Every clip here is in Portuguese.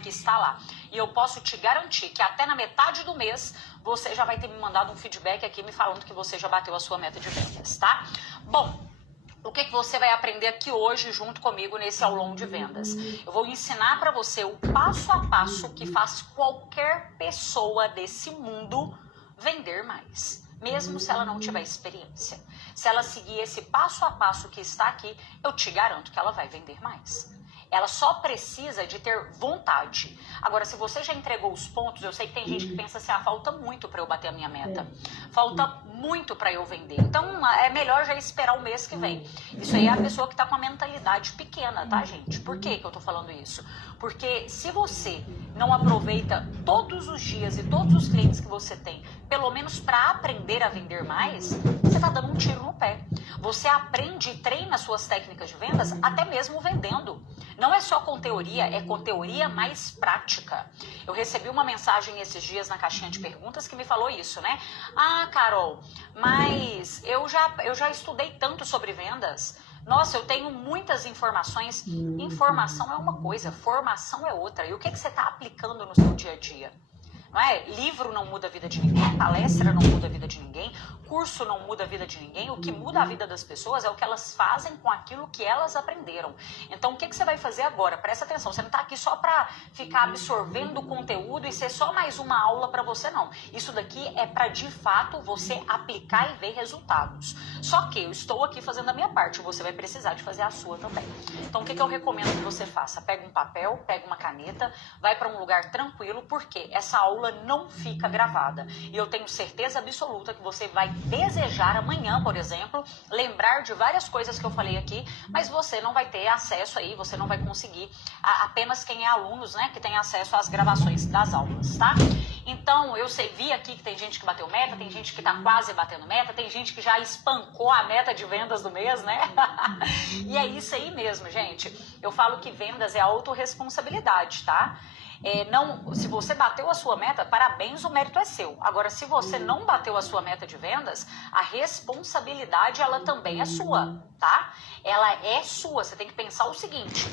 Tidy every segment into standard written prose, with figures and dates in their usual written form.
que está lá. E eu posso te garantir que até na metade do mês você já vai ter me mandado um feedback aqui me falando que você já bateu a sua meta de vendas, tá? Bom, o que você vai aprender aqui hoje junto comigo nesse aulão de vendas? Eu vou ensinar para você o passo a passo que faz qualquer pessoa desse mundo vender mais, mesmo se ela não tiver experiência. Se ela seguir esse passo a passo que está aqui, eu te garanto que ela vai vender mais. Ela só precisa de ter vontade. Agora, se você já entregou os pontos, eu sei que tem gente que pensa assim, falta muito para eu bater a minha meta. Falta muito para eu vender. Então, é melhor já esperar o mês que vem. Isso aí é a pessoa que está com a mentalidade pequena, tá, gente? Por que eu tô falando isso? Porque se você não aproveita todos os dias e todos os clientes que você tem, pelo menos para aprender a vender mais, você está dando um tiro no pé. Você aprende e treina suas técnicas de vendas até mesmo vendendo. Não é só com teoria, é com teoria mais prática. Eu recebi uma mensagem esses dias na caixinha de perguntas que me falou isso, né? Ah, Carol, mas eu já estudei tanto sobre vendas. Nossa, eu tenho muitas informações. Informação é uma coisa, formação é outra. E o que você está aplicando no seu dia a dia? Não é? Livro não muda a vida de ninguém, palestra não muda a vida de ninguém, curso não muda a vida de ninguém. O que muda a vida das pessoas é o que elas fazem com aquilo que elas aprenderam. Então, o que você vai fazer agora? Presta atenção, você não está aqui só para ficar absorvendo o conteúdo e ser só mais uma aula para você, não. Isso daqui é para, de fato, você aplicar e ver resultados. Só que eu estou aqui fazendo a minha parte, você vai precisar de fazer a sua também. Então, o que eu recomendo que você faça? Pega um papel, pega uma caneta, vai para um lugar tranquilo, porque essa aula não fica gravada. E eu tenho certeza absoluta que você vai desejar amanhã, por exemplo, lembrar de várias coisas que eu falei aqui, mas você não vai ter acesso aí, você não vai conseguir, apenas quem é alunos, né, que tem acesso às gravações das aulas, tá? Então, vi aqui que tem gente que bateu meta, tem gente que tá quase batendo meta, tem gente que já espancou a meta de vendas do mês, né? E é isso aí mesmo, gente. Eu falo que vendas é autorresponsabilidade, tá? Se você bateu a sua meta, parabéns, o mérito é seu. Agora, se você não bateu a sua meta de vendas, a responsabilidade, ela também é sua, tá? Ela é sua. Você tem que pensar o seguinte: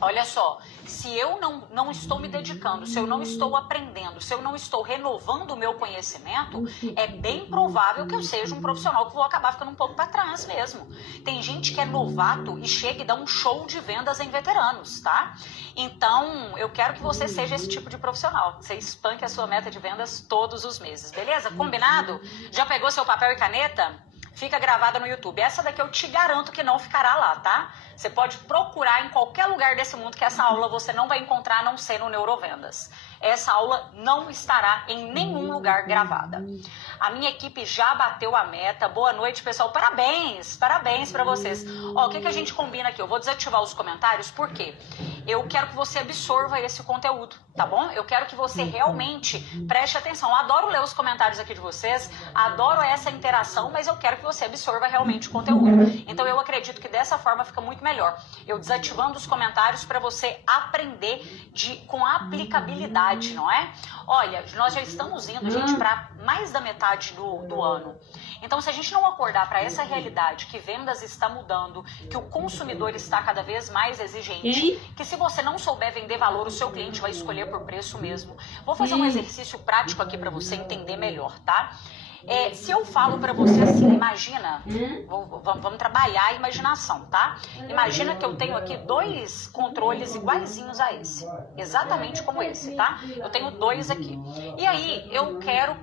olha só, se eu não estou me dedicando, se eu não estou aprendendo, se eu não estou renovando o meu conhecimento, é bem provável que eu seja um profissional que vou acabar ficando um pouco para trás mesmo. Tem gente que é novato e chega e dá um show de vendas em veteranos, tá? Então, eu quero que você seja esse tipo de profissional. Você espanque a sua meta de vendas todos os meses, beleza? Combinado? Já pegou seu papel e caneta? Fica gravada no YouTube. Essa daqui eu te garanto que não ficará lá, tá? Você pode procurar em qualquer lugar desse mundo que essa aula você não vai encontrar, a não ser no Neurovendas. Essa aula não estará em nenhum lugar gravada. A minha equipe já bateu a meta. Boa noite, pessoal. Parabéns para vocês. Ó, o que a gente combina aqui? Eu vou desativar os comentários, por quê? Eu quero que você absorva esse conteúdo, tá bom? Eu quero que você realmente preste atenção. Eu adoro ler os comentários aqui de vocês, adoro essa interação, mas eu quero que você absorva realmente o conteúdo. Então, eu acredito que dessa forma fica muito melhor. Eu desativando os comentários para você aprender com aplicabilidade, não é? Olha, nós já estamos indo, gente, para mais da metade do ano. Então, se a gente não acordar para essa realidade, que vendas está mudando, que o consumidor está cada vez mais exigente, que se você não souber vender valor, o seu cliente vai escolher por preço mesmo. Vou fazer um exercício prático aqui para você entender melhor, tá? Se eu falo para você assim, imagina, vamos trabalhar a imaginação, tá? Imagina que eu tenho aqui 2 controles iguaizinhos a esse, exatamente como esse, tá? Eu tenho 2 aqui. E aí, eu quero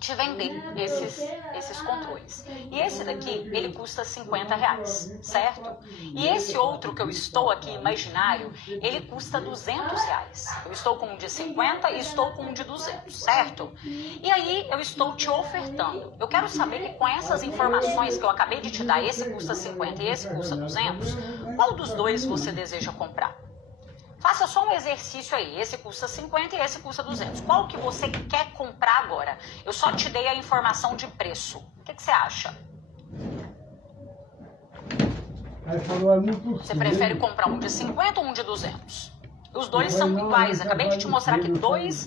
te vender esses controles. E esse daqui, ele custa R$50, certo? E esse outro que eu estou aqui, imaginário, ele custa R$200. Eu estou com um de 50 e estou com um de 200, certo? E aí, eu estou te ofertando. Eu quero saber que com essas informações que eu acabei de te dar, esse custa 50 e esse custa 200, qual dos dois você deseja comprar? Faça só um exercício aí, esse custa 50 e esse custa 200. Qual que você quer comprar agora? Eu só te dei a informação de preço. O que você acha? Você prefere comprar um de 50 ou um de 200? Os dois são iguais. Acabei de te mostrar aqui dois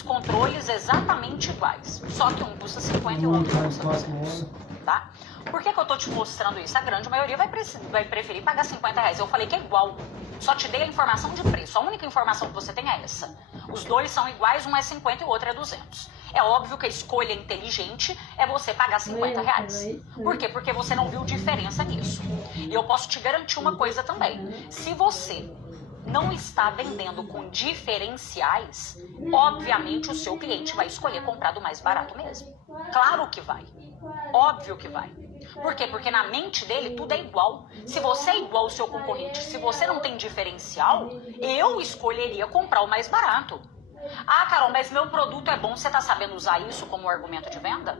controles exatamente iguais. Só que um custa 50 e o outro custa 200. Tá? Por que eu tô te mostrando isso? A grande maioria vai preferir pagar R$50. Eu falei que é igual. Só te dei a informação de preço. A única informação que você tem é essa. Os dois são iguais, um é 50 e o outro é 200. É óbvio que a escolha inteligente é você pagar R$50. Por quê? Porque você não viu diferença nisso. E eu posso te garantir uma coisa também. Se você não está vendendo com diferenciais, obviamente o seu cliente vai escolher comprar do mais barato mesmo. Claro que vai. Óbvio que vai. Por quê? Porque na mente dele tudo é igual. Se você é igual ao seu concorrente, se você não tem diferencial, eu escolheria comprar o mais barato. Ah, Carol, mas meu produto é bom, você está sabendo usar isso como argumento de venda?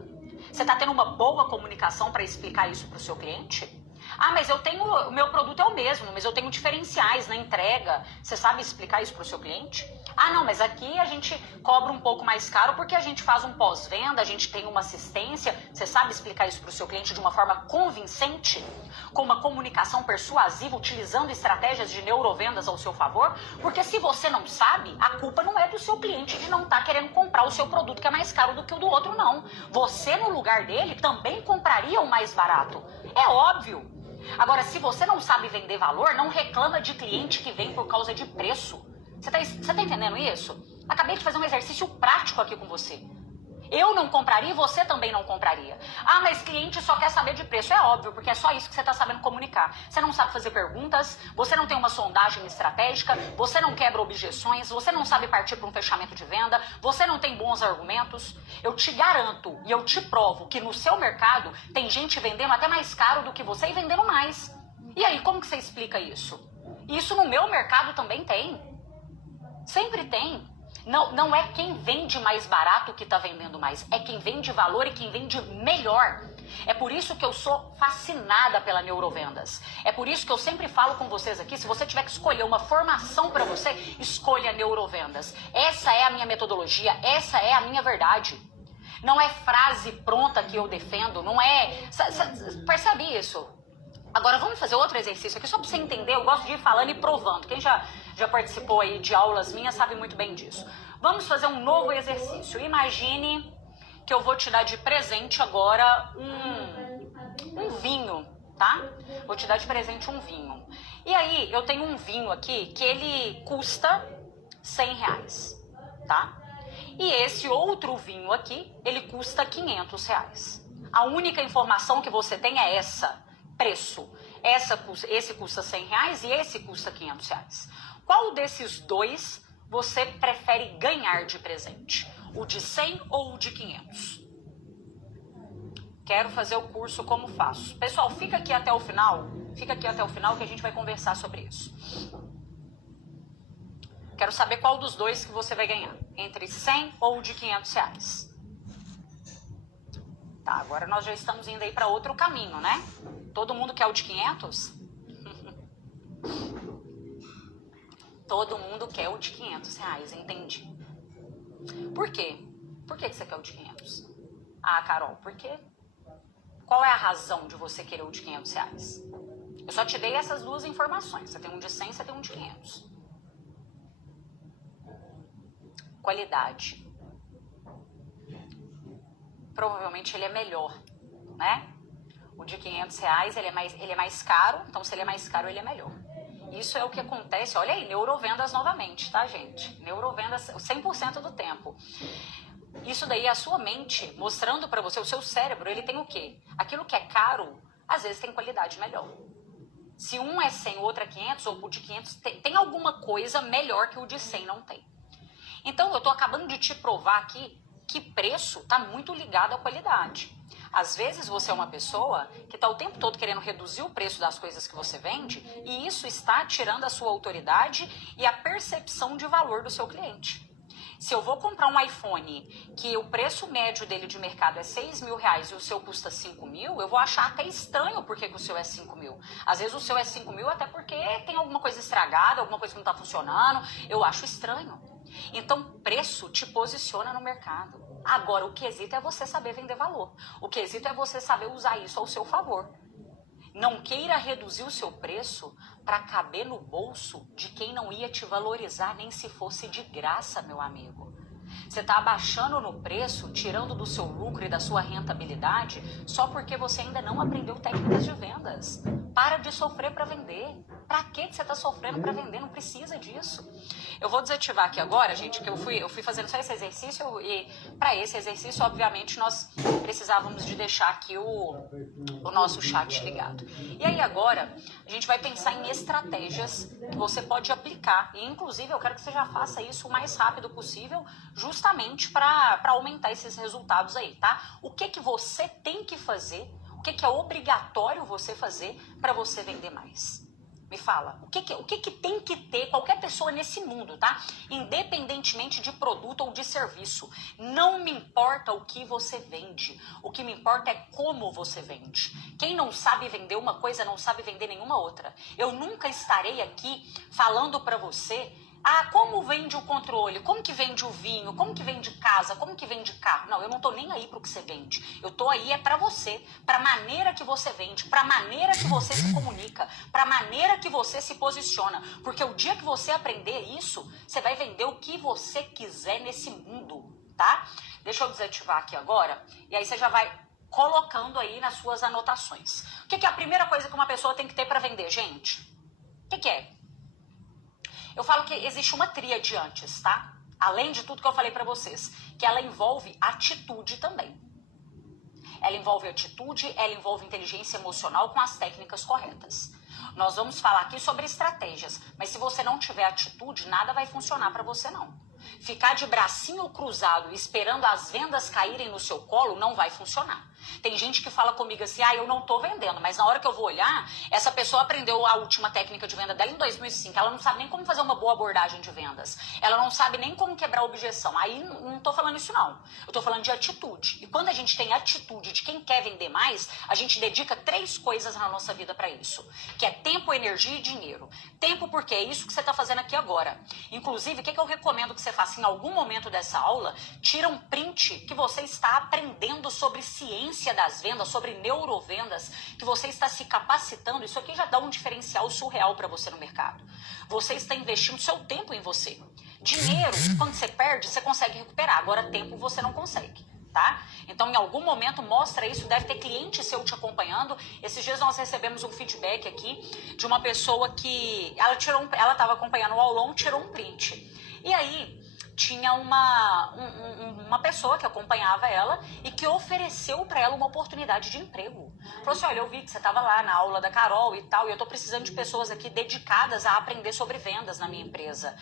Você está tendo uma boa comunicação para explicar isso para o seu cliente? Ah, mas o meu produto é o mesmo, mas eu tenho diferenciais na entrega. Você sabe explicar isso para o seu cliente? Ah, não, mas aqui a gente cobra um pouco mais caro porque a gente faz um pós-venda, a gente tem uma assistência. Você sabe explicar isso para o seu cliente de uma forma convincente? Com uma comunicação persuasiva, utilizando estratégias de neurovendas ao seu favor? Porque se você não sabe, a culpa não é do seu cliente de não estar querendo comprar o seu produto que é mais caro do que o do outro, não. Você, no lugar dele, também compraria o mais barato. É óbvio. Agora, se você não sabe vender valor, não reclama de cliente que vem por causa de preço. Você tá entendendo isso? Acabei de fazer um exercício prático aqui com você. Eu não compraria e você também não compraria. Ah, mas cliente só quer saber de preço. É óbvio, porque é só isso que você está sabendo comunicar. Você não sabe fazer perguntas, você não tem uma sondagem estratégica, você não quebra objeções, você não sabe partir para um fechamento de venda, você não tem bons argumentos. Eu te garanto e eu te provo que no seu mercado tem gente vendendo até mais caro do que você e vendendo mais. E aí, como que você explica isso? Isso no meu mercado também tem. Sempre tem. Não é quem vende mais barato que está vendendo mais, é quem vende valor e quem vende melhor. É por isso que eu sou fascinada pela neurovendas. É por isso que eu sempre falo com vocês aqui, se você tiver que escolher uma formação para você, escolha neurovendas. Essa é a minha metodologia, essa é a minha verdade. Não é frase pronta que eu defendo, não é... Percebe isso? Agora vamos fazer outro exercício aqui, só para você entender, eu gosto de ir falando e provando. Quem já participou aí de aulas minhas sabe muito bem disso. Vamos fazer um novo exercício. Imagine que eu vou te dar de presente agora um vinho, tá? Vou te dar de presente um vinho. E aí, eu tenho um vinho aqui que ele custa R$100, tá? E esse outro vinho aqui, ele custa R$500. A única informação que você tem é essa. Preço. Esse custa R$100 e esse custa R$500. Qual desses dois você prefere ganhar de presente? O de 100 ou o de 500? Quero fazer o curso como faço. Pessoal, fica aqui até o final. Fica aqui até o final que a gente vai conversar sobre isso. Quero saber qual dos dois que você vai ganhar. Entre 100 ou de R$500. Tá, agora nós já estamos indo aí para outro caminho, né? Todo mundo quer o de 500? Todo mundo quer o de R$500, entendi. Por quê? Por que você quer o de 500? Ah, Carol, por quê? Qual é a razão de você querer o de R$500? Eu só te dei essas duas informações. Você tem um de 100, você tem um de 500. Qualidade. Provavelmente ele é melhor, né? O de R$500 ele é mais caro, então se ele é mais caro, ele é melhor. Isso é o que acontece, olha aí, neurovendas novamente, tá, gente? Neurovendas 100% do tempo. Isso daí é a sua mente mostrando para você, o seu cérebro, ele tem o quê? Aquilo que é caro, às vezes tem qualidade melhor. Se um é 100, o outro é 500, ou o de 500 tem alguma coisa melhor que o de 100 não tem. Então, eu tô acabando de te provar aqui que preço está muito ligado à qualidade. Às vezes você é uma pessoa que está o tempo todo querendo reduzir o preço das coisas que você vende e isso está tirando a sua autoridade e a percepção de valor do seu cliente. Se eu vou comprar um iPhone que o preço médio dele de mercado é R$6.000 e o seu custa 5.000, eu vou achar até estranho porque que o seu é 5.000. Às vezes o seu é 5.000 até porque tem alguma coisa estragada, alguma coisa que não está funcionando, eu acho estranho. Então, preço te posiciona no mercado. Agora, o quesito é você saber vender valor. O quesito é você saber usar isso ao seu favor. Não queira reduzir o seu preço para caber no bolso de quem não ia te valorizar nem se fosse de graça, meu amigo. Você está abaixando no preço, tirando do seu lucro e da sua rentabilidade, só porque você ainda não aprendeu técnicas de vendas. Para de sofrer para vender. Para que você está sofrendo para vender? Não precisa disso. Eu vou desativar aqui agora, gente, que eu fui fazendo só esse exercício e para esse exercício, obviamente, nós precisávamos de deixar aqui o nosso chat ligado. E aí agora, a gente vai pensar em estratégias que você pode aplicar. E inclusive eu quero que você já faça isso o mais rápido possível, justamente para aumentar esses resultados aí, tá? O que você tem que fazer, o que é obrigatório você fazer para você vender mais? Me fala, o que tem que ter qualquer pessoa nesse mundo, tá? Independentemente de produto ou de serviço. Não me importa o que você vende. O que me importa é como você vende. Quem não sabe vender uma coisa, não sabe vender nenhuma outra. Eu nunca estarei aqui falando pra você... Ah, como vende o controle? Como que vende o vinho? Como que vende casa? Como que vende carro? Não, eu não tô nem aí pro que você vende. Eu tô aí é pra você, pra maneira que você vende, pra maneira que você se comunica, pra maneira que você se posiciona. Porque o dia que você aprender isso, você vai vender o que você quiser nesse mundo, tá? Deixa eu desativar aqui agora, e aí você já vai colocando aí nas suas anotações. O que é a primeira coisa que uma pessoa tem que ter pra vender, gente? O que é? Eu falo que existe uma tríade antes, tá? Além de tudo que eu falei pra vocês, que ela envolve atitude também. Ela envolve atitude, ela envolve inteligência emocional com as técnicas corretas. Nós vamos falar aqui sobre estratégias, mas se você não tiver atitude, nada vai funcionar pra você não. Ficar de bracinho cruzado esperando as vendas caírem no seu colo não vai funcionar. Tem gente que fala comigo assim, eu não tô vendendo, mas na hora que eu vou olhar, essa pessoa aprendeu a última técnica de venda dela em 2005, ela não sabe nem como fazer uma boa abordagem de vendas, ela não sabe nem como quebrar a objeção, aí não tô falando isso não, eu tô falando de atitude, e quando a gente tem atitude de quem quer vender mais, a gente dedica 3 coisas na nossa vida para isso, que é tempo, energia e dinheiro. Tempo porque é isso que você tá fazendo aqui agora, inclusive, o que eu recomendo que você faça em algum momento dessa aula, tira um print que você está aprendendo sobre ciência das vendas, sobre neurovendas, que você está se capacitando. Isso aqui já dá um diferencial surreal para você no mercado. Você está investindo seu tempo em você. Dinheiro, quando você perde, você consegue recuperar. Agora, tempo você não consegue, tá? Então, em algum momento, mostra isso. Deve ter cliente seu te acompanhando. Esses dias nós recebemos um feedback aqui de uma pessoa que... Ela estava acompanhando o aulão, tirou um print. E aí... tinha uma pessoa que acompanhava ela e que ofereceu para ela uma oportunidade de emprego. Falou assim, olha, eu vi que você estava lá na aula da Carol e tal, e eu estou precisando de pessoas aqui dedicadas a aprender sobre vendas na minha empresa.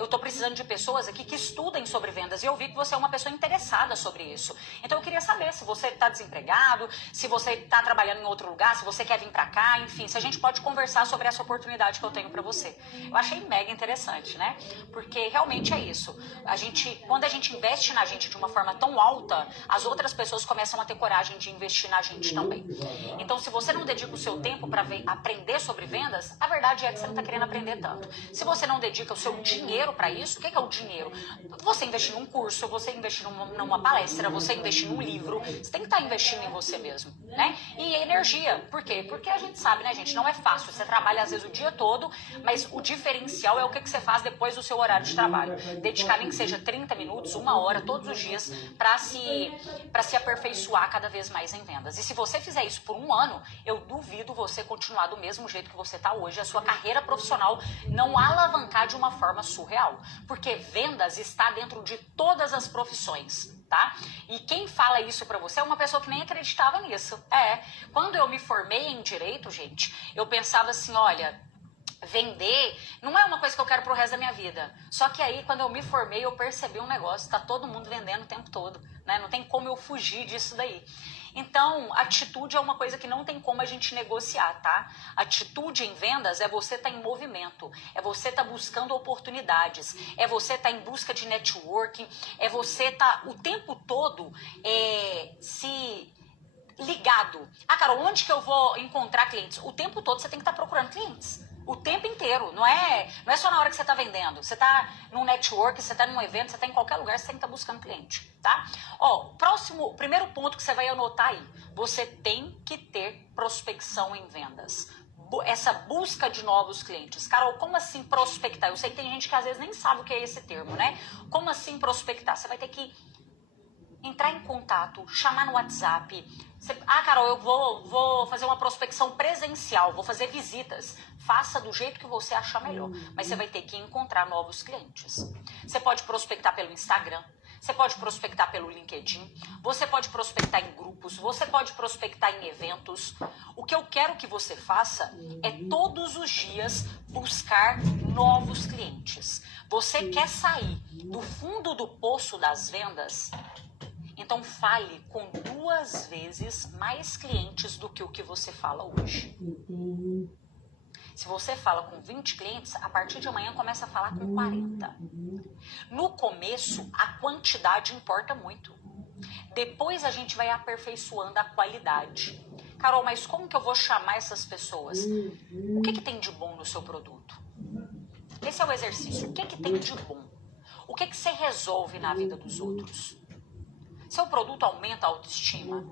Eu estou precisando de pessoas aqui que estudem sobre vendas, e eu vi que você é uma pessoa interessada sobre isso. Então eu queria saber se você está desempregado, se você está trabalhando em outro lugar, se você quer vir para cá, enfim, se a gente pode conversar sobre essa oportunidade que eu tenho para você. Eu achei mega interessante, né? Porque realmente é isso. Quando a gente investe na gente de uma forma tão alta, as outras pessoas começam a ter coragem de investir na gente também. Então, se você não dedica o seu tempo para aprender sobre vendas, a verdade é que você não está querendo aprender tanto. Se você não dedica o seu dinheiro para isso, o que é o dinheiro? Você investir num curso, você investir numa palestra, você investir num livro, você tem que estar investindo em você mesmo, né? E energia, por quê? Porque a gente sabe, né, gente, não é fácil. Você trabalha às vezes o dia todo, mas o diferencial é o que você faz depois do seu horário de trabalho. Dedicar nem que seja 30 minutos, 1 hora, todos os dias, para se aperfeiçoar cada vez mais em vendas. E se você fizer isso por 1 ano, eu duvido você continuar do mesmo jeito que você está hoje, a sua carreira profissional não alavancar de uma forma surreal. Porque vendas está dentro de todas as profissões, tá? E quem fala isso pra você é uma pessoa que nem acreditava nisso. Quando eu me formei em Direito, gente, eu pensava assim, olha... vender não é uma coisa que eu quero pro resto da minha vida. Só que aí, quando eu me formei, eu percebi um negócio. Tá todo mundo vendendo o tempo todo, né? Não tem como eu fugir disso daí. Então, atitude é uma coisa que não tem como a gente negociar, tá? Atitude em vendas é você estar em movimento, é você estar buscando oportunidades, é você estar em busca de networking, é você estar o tempo todo se... ligado. Carol, onde que eu vou encontrar clientes? O tempo todo você tem que estar procurando clientes. O tempo inteiro, não é só na hora que você está vendendo. Você está num network, você está num evento, você está em qualquer lugar, você tem que estar buscando cliente, tá? Primeiro ponto que você vai anotar aí, você tem que ter prospecção em vendas. essa busca de novos clientes. Carol, como assim prospectar? Eu sei que tem gente que às vezes nem sabe o que é esse termo, né? Como assim prospectar? Você vai ter que entrar em contato, chamar no WhatsApp. Carol, eu vou fazer uma prospecção presencial, vou fazer visitas. Faça do jeito que você achar melhor, mas você vai ter que encontrar novos clientes. Você pode prospectar pelo Instagram, você pode prospectar pelo LinkedIn, você pode prospectar em grupos, você pode prospectar em eventos. O que eu quero que você faça é todos os dias buscar novos clientes. Você quer sair do fundo do poço das vendas? Então fale com 2 vezes mais clientes do que o que você fala hoje. Se você fala com 20 clientes, a partir de amanhã começa a falar com 40. No começo, a quantidade importa muito. Depois a gente vai aperfeiçoando a qualidade. Carol, mas como que eu vou chamar essas pessoas? O que tem de bom no seu produto? Esse é o exercício. O que tem de bom? O que você resolve na vida dos outros? Seu produto aumenta a autoestima?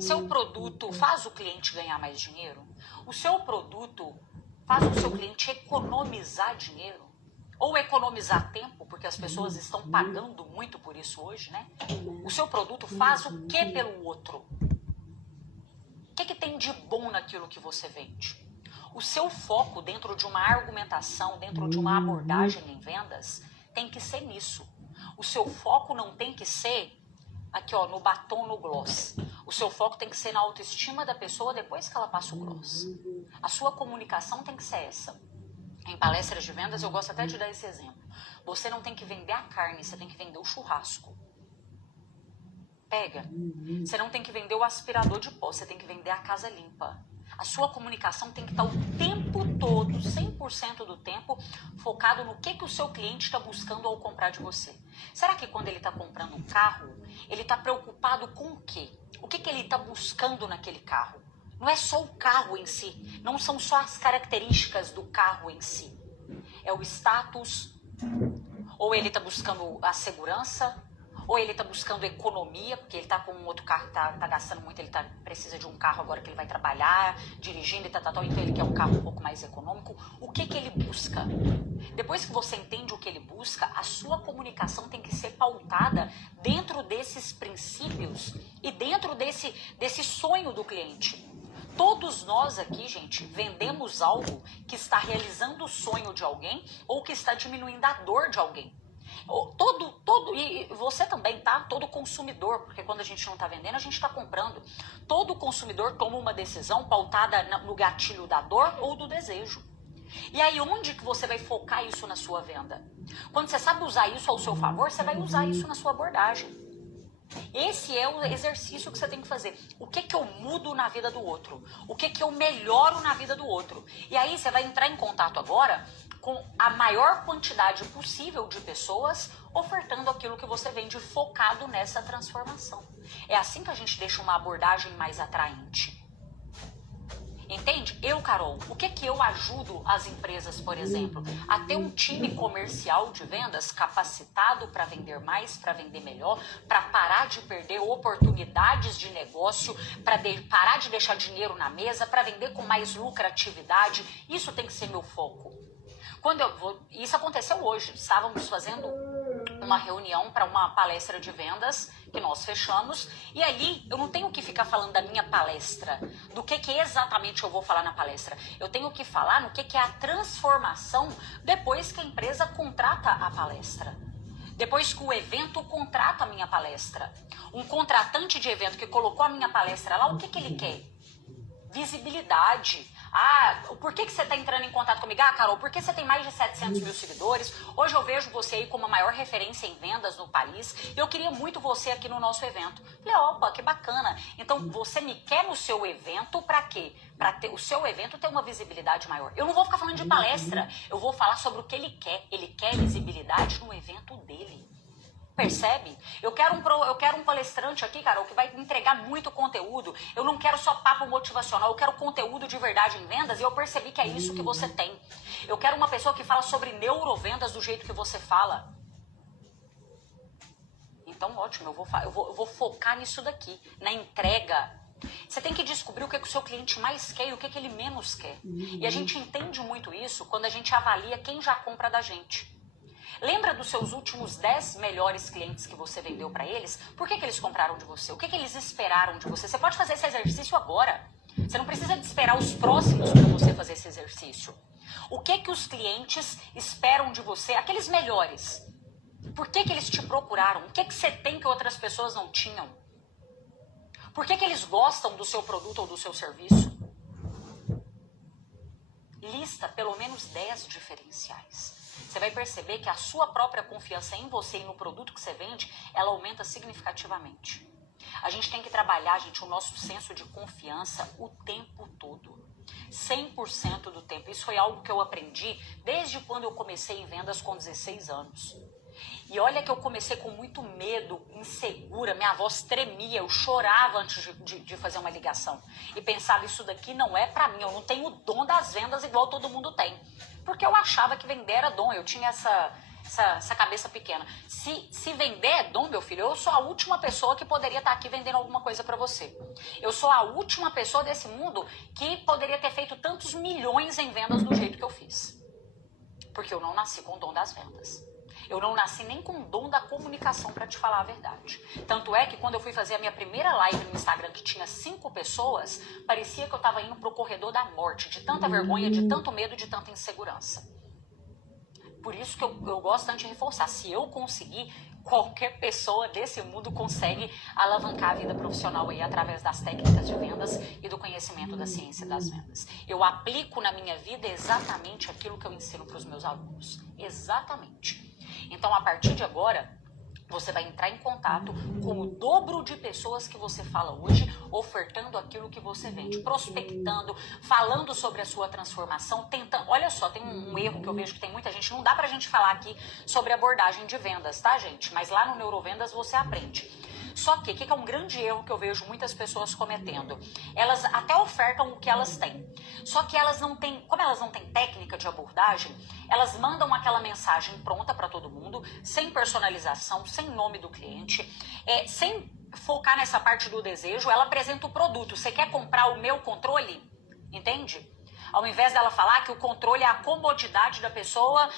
Seu produto faz o cliente ganhar mais dinheiro? O seu produto faz o seu cliente economizar dinheiro? Ou economizar tempo, porque as pessoas estão pagando muito por isso hoje, né? O seu produto faz o que pelo outro? O que tem de bom naquilo que você vende? O seu foco dentro de uma argumentação, dentro de uma abordagem em vendas, tem que ser nisso. O seu foco não tem que ser aqui, ó, no batom, no gloss. O seu foco tem que ser na autoestima da pessoa depois que ela passa o gloss. A sua comunicação tem que ser essa. Em palestras de vendas, eu gosto até de dar esse exemplo. Você não tem que vender a carne, você tem que vender o churrasco. Pega. Você não tem que vender o aspirador de pó, você tem que vender a casa limpa. A sua comunicação tem que estar o tempo todo, 100% do tempo, focado no que o seu cliente está buscando ao comprar de você. Será que quando ele está comprando um carro, ele está preocupado com o quê? O que ele está buscando naquele carro? Não é só o carro em si, não são só as características do carro em si. É o status, ou ele está buscando a segurança, ou ele está buscando economia, porque ele está com um outro carro que está gastando muito, ele precisa de um carro agora que ele vai trabalhar, dirigindo e então ele quer um carro um pouco mais econômico. O que ele busca? Depois que você entende o que ele busca, a sua comunicação tem que ser pautada dentro desses princípios e dentro desse sonho do cliente. Todos nós aqui, gente, vendemos algo que está realizando o sonho de alguém ou que está diminuindo a dor de alguém. E você também, tá? Todo consumidor, porque quando a gente não está vendendo, a gente está comprando. Todo consumidor toma uma decisão pautada no gatilho da dor ou do desejo. E aí, onde que você vai focar isso na sua venda? Quando você sabe usar isso ao seu favor, você vai usar isso na sua abordagem. Esse é o exercício que você tem que fazer. O que eu mudo na vida do outro? O que eu melhoro na vida do outro? E aí você vai entrar em contato agora com a maior quantidade possível de pessoas ofertando aquilo que você vende focado nessa transformação. É assim que a gente deixa uma abordagem mais atraente. Entende? Carol, o que eu ajudo as empresas, por exemplo, a ter um time comercial de vendas capacitado para vender mais, para vender melhor, para parar de perder oportunidades de negócio, para parar de deixar dinheiro na mesa, para vender com mais lucratividade. Isso tem que ser meu foco. Isso aconteceu hoje. Estávamos fazendo uma reunião para uma palestra de vendas que nós fechamos, e ali eu não tenho que ficar falando da minha palestra, do que exatamente eu vou falar na palestra. Eu tenho que falar no que é a transformação depois que a empresa contrata a palestra. Depois que o evento contrata a minha palestra. Um contratante de evento que colocou a minha palestra lá, o que ele quer? Visibilidade. Por que você está entrando em contato comigo? Carol, porque você tem mais de 700 mil seguidores. Hoje eu vejo você aí como a maior referência em vendas no país. Eu queria muito você aqui no nosso evento. Falei, opa, que bacana. Então, você me quer no seu evento para quê? Para o seu evento ter uma visibilidade maior. Eu não vou ficar falando de palestra. Eu vou falar sobre o que ele quer. Ele quer visibilidade no evento dele. Percebe? Eu quero um palestrante aqui, Carol, que vai entregar muito conteúdo. Eu não quero só papo motivacional, eu quero conteúdo de verdade em vendas, e eu percebi que é isso que você tem. Eu quero uma pessoa que fala sobre neurovendas do jeito que você fala. Então, ótimo, eu vou focar nisso daqui, na entrega Você tem que descobrir o que o seu cliente mais quer e o que ele menos quer. E a gente entende muito isso quando a gente avalia quem já compra da gente. Lembra dos seus últimos 10 melhores clientes que você vendeu para eles? Por que eles compraram de você? O que eles esperaram de você? Você pode fazer esse exercício agora. Você não precisa de esperar os próximos para você fazer esse exercício. O que os clientes esperam de você? Aqueles melhores. Por que eles te procuraram? O que você tem que outras pessoas não tinham? Por que eles gostam do seu produto ou do seu serviço? Lista pelo menos 10 diferenciais. Você vai perceber que a sua própria confiança em você e no produto que você vende, ela aumenta significativamente. A gente tem que trabalhar, gente, o nosso senso de confiança o tempo todo. 100% do tempo. Isso foi algo que eu aprendi desde quando eu comecei em vendas com 16 anos. E olha que eu comecei com muito medo, insegura, minha voz tremia, eu chorava antes de fazer uma ligação. E pensava, isso daqui não é pra mim, eu não tenho o dom das vendas igual todo mundo tem. Porque eu achava que vender era dom, eu tinha essa cabeça pequena. Se vender é dom, meu filho, eu sou a última pessoa que poderia estar aqui vendendo alguma coisa pra você. Eu sou a última pessoa desse mundo que poderia ter feito tantos milhões em vendas do jeito que eu fiz. Porque eu não nasci com o dom das vendas. Eu não nasci nem com o dom da comunicação, para te falar a verdade. Tanto é que quando eu fui fazer a minha primeira live no Instagram, que tinha 5 pessoas, parecia que eu estava indo pro corredor da morte, de tanta vergonha, de tanto medo, de tanta insegurança. Por isso que eu gosto tanto de reforçar. Se eu conseguir, qualquer pessoa desse mundo consegue alavancar a vida profissional aí através das técnicas de vendas e do conhecimento da ciência das vendas. Eu aplico na minha vida exatamente aquilo que eu ensino para os meus alunos. Exatamente. Então, a partir de agora, você vai entrar em contato com o dobro de pessoas que você fala hoje, ofertando aquilo que você vende, prospectando, falando sobre a sua transformação, tentando... Olha só, tem um erro que eu vejo que tem muita gente, não dá pra gente falar aqui sobre abordagem de vendas, tá, gente? Mas lá no Neurovendas você aprende. Só que, o que é um grande erro que eu vejo muitas pessoas cometendo? Elas até ofertam o que elas têm. Só que elas não têm, como elas não têm técnica de abordagem, elas mandam aquela mensagem pronta para todo mundo, sem personalização, sem nome do cliente, sem focar nessa parte do desejo. Ela apresenta o produto. Você quer comprar o meu controle? Entende? Ao invés dela falar que o controle é a comodidade da pessoa,